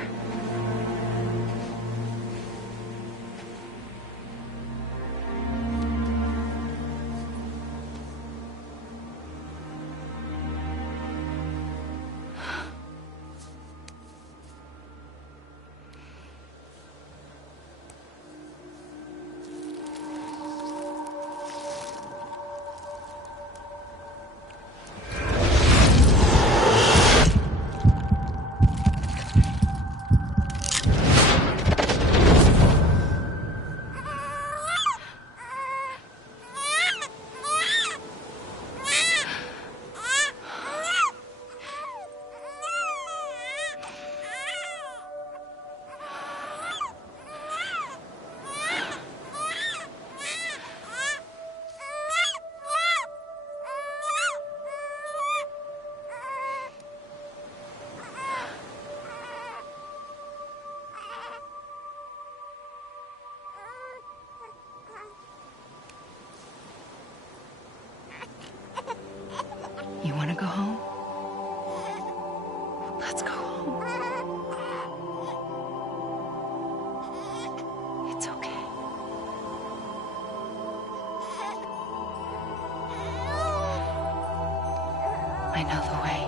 I know the way.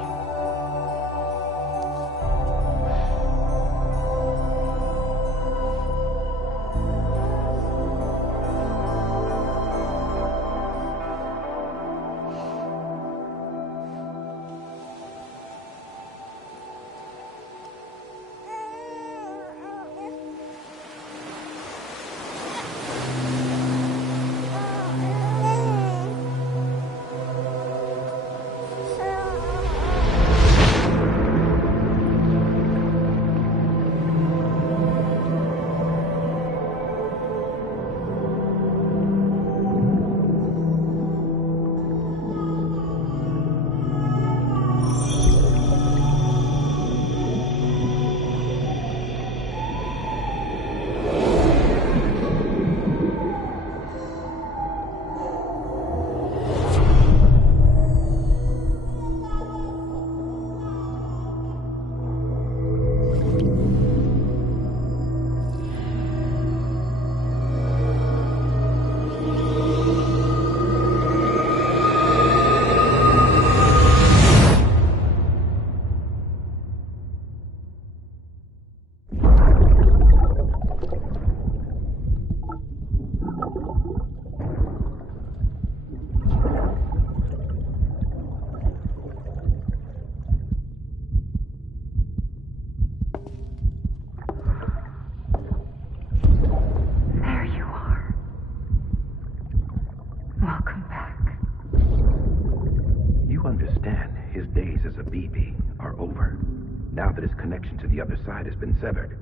Now that his connection to the other side has been severed.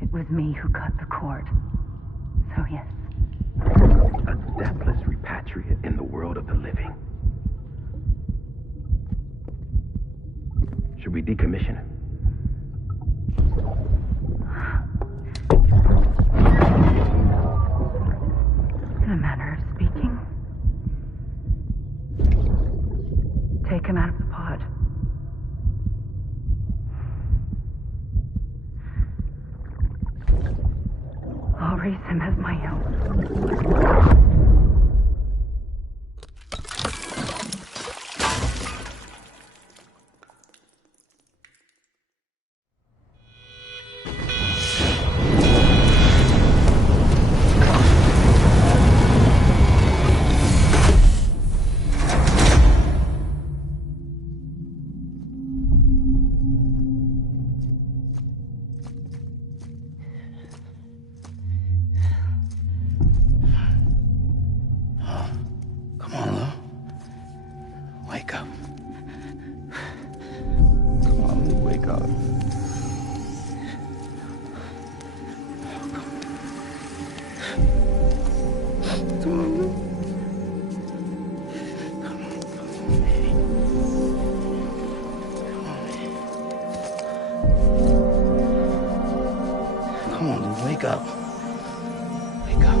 It was me who cut the cord. So yes. A deathless repatriate in the world of the living. Should we decommission him? In a manner of speaking. Take him out of the pod. I'll raise him as my own. Wake up. Wake up.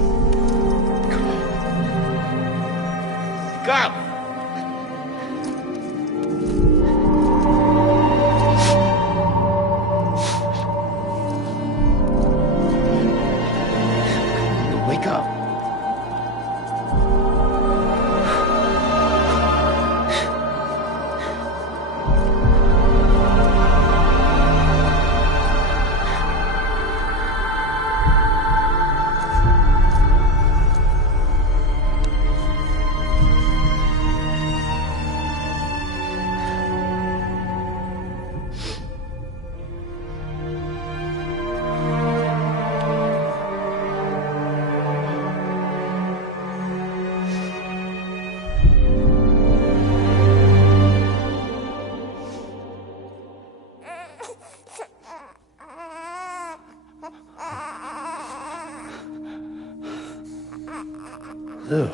Come on. Wake up! Wake up. Ew.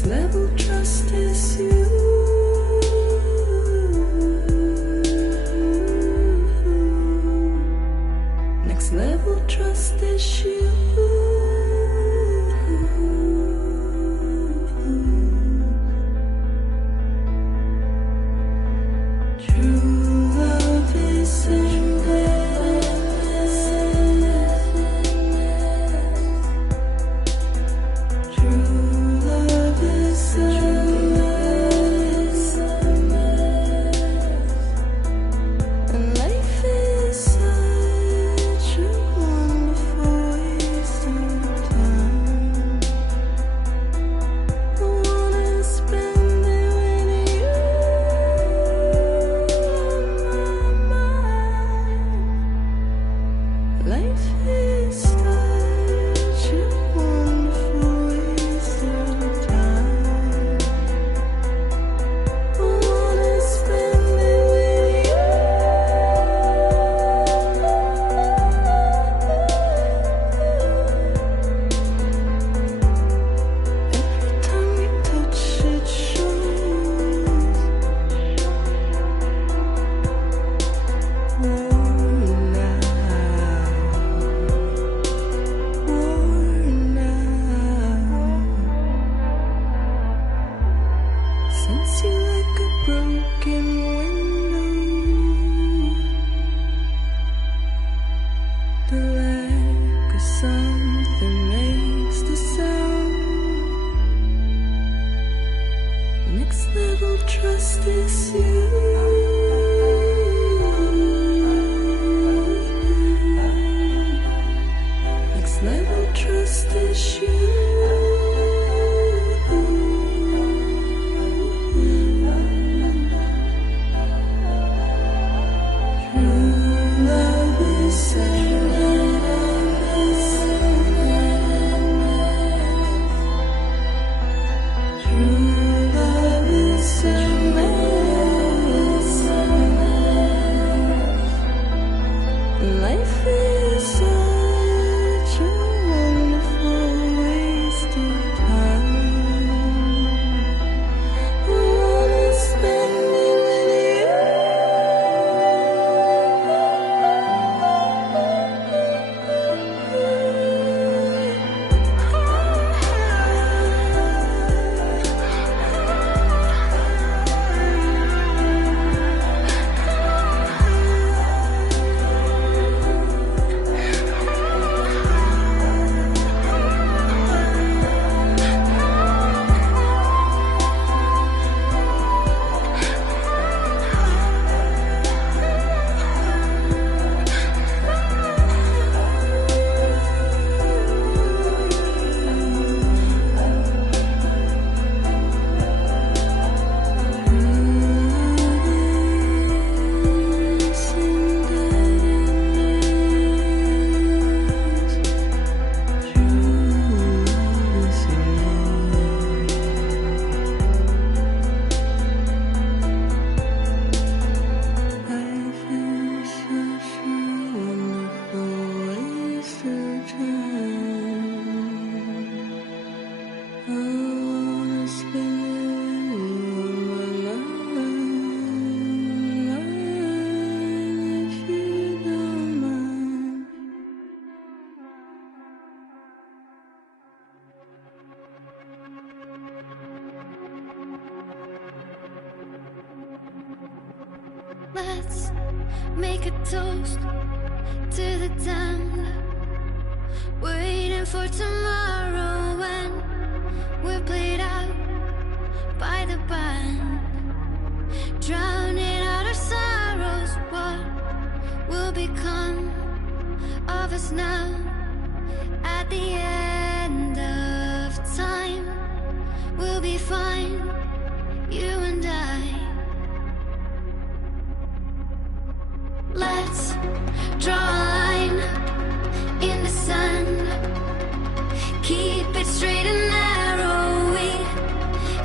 Next level trust is you. Next level trust is you. True love is endless. True love is endless. And life is such a wonderful waste of time. I wanna spend it with you on my mind. Life is such a wonderful waste of time. I wanna spend it with you. Every time we touch it shows. Worn out. Sense you like a broken window. The lack of something makes the sound. Next level trust is you. Next level trust is you. True love is endless. True love is endless. Life is such a wonderful waste of time. I wanna spend it with Let's make a toast to the time waiting for tomorrow when we're played out by the band, drowning out our sorrows. What will become of us now at the end of time? We'll be fine, you and I. Let's draw a line in the sand, keep it straight and narrow. We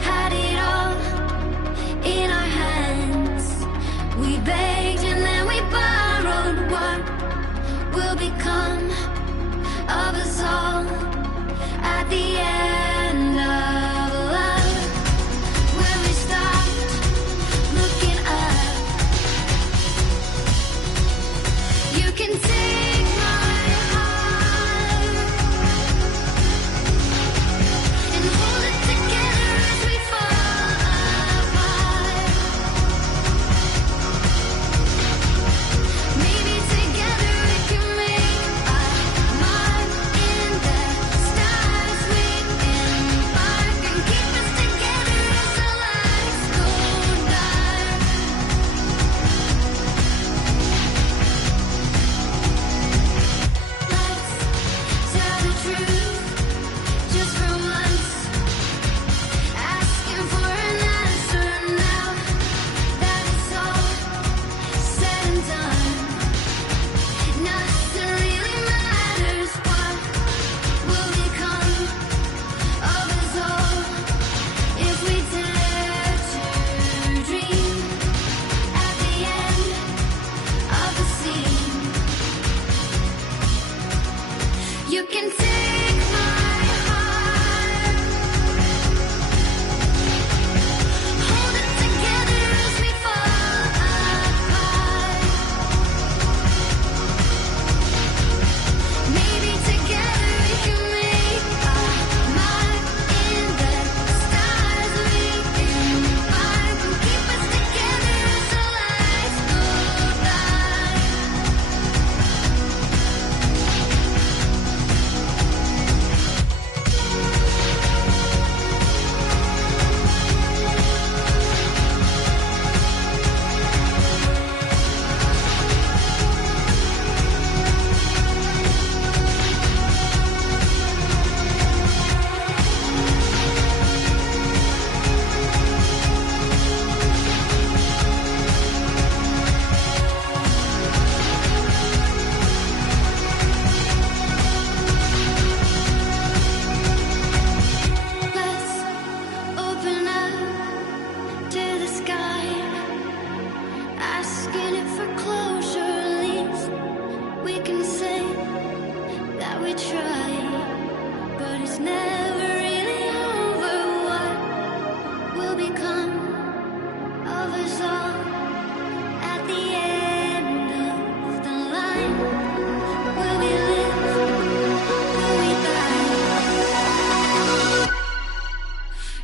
had it all in our hands. We begged and then we borrowed. What will become of us all at the end of life?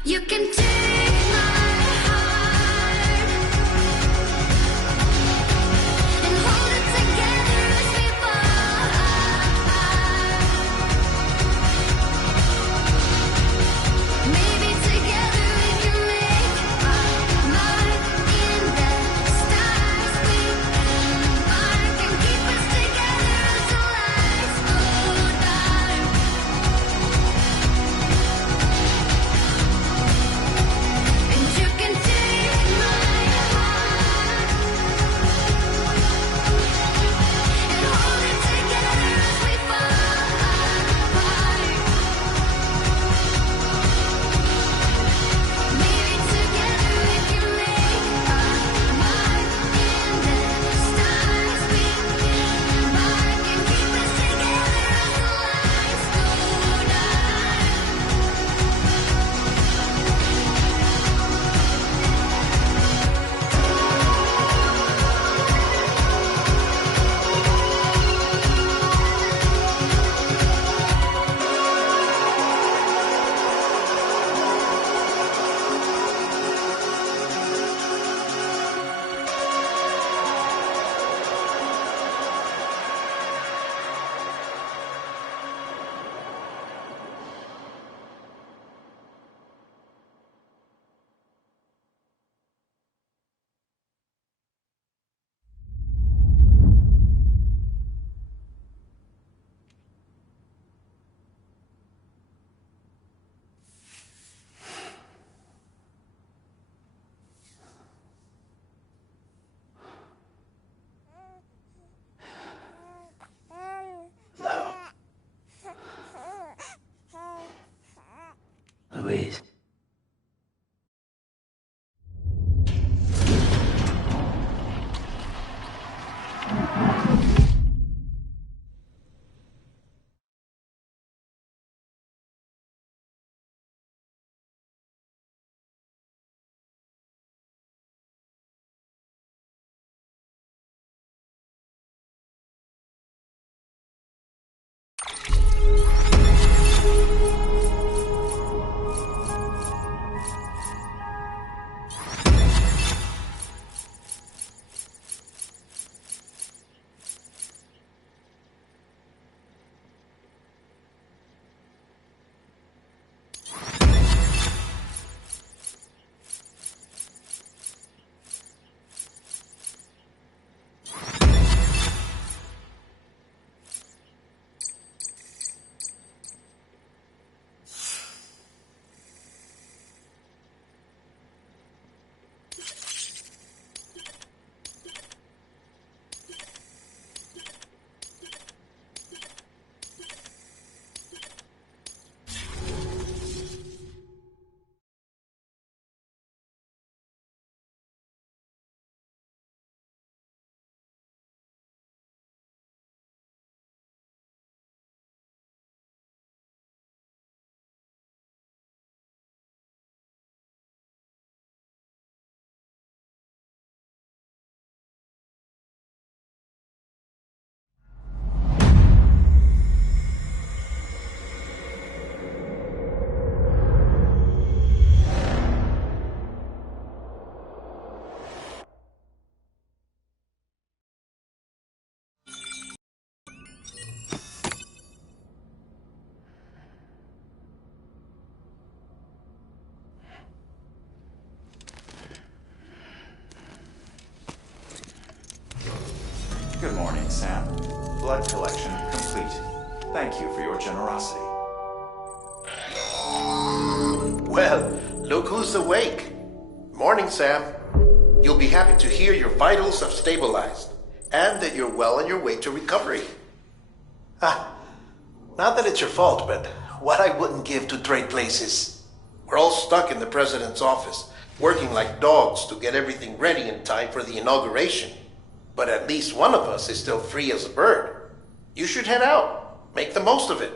You can take my heart and hold it together as we fall apart. Maybe together we can make our mark in the stars. We embark and keep us together as the lights go dark. And you can take my heart and hold it together as we fall apart. Maybe together we can make our mark in the stars. We embark and keep us together as the lights go dark. Louise. Good morning, Sam. Blood collection complete. Thank you for your generosity. Well, look who's awake. Morning, Sam. You'll be happy to hear your vitals have stabilized, and that you're well on your way to recovery. Not that it's your fault, but what I wouldn't give to trade places. We're all stuck in the president's office, working like dogs to get everything ready in time for the inauguration. But at least one of us is still free as a bird. You should head out. Make the most of it.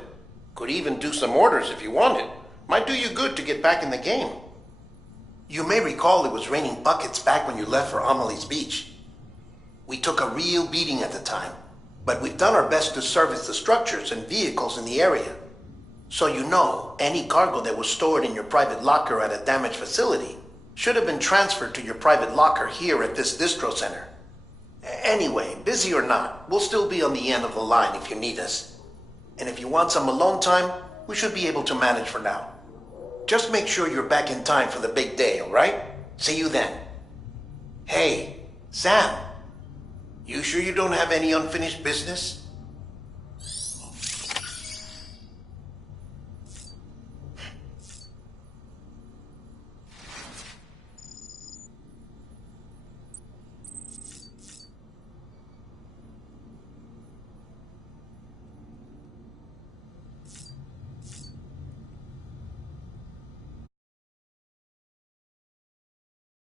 Could even do some orders if you wanted. Might do you good to get back in the game. You may recall it was raining buckets back when you left for Amelie's Beach. We took a real beating at the time, but we've done our best to service the structures and vehicles in the area. So you know, any cargo that was stored in your private locker at a damaged facility should have been transferred to your private locker here at this distro center. Anyway, busy or not, we'll still be on the end of the line if you need us. And if you want some alone time, we should be able to manage for now. Just make sure you're back in time for the big day, alright? See you then. Hey, Sam. You sure you don't have any unfinished business?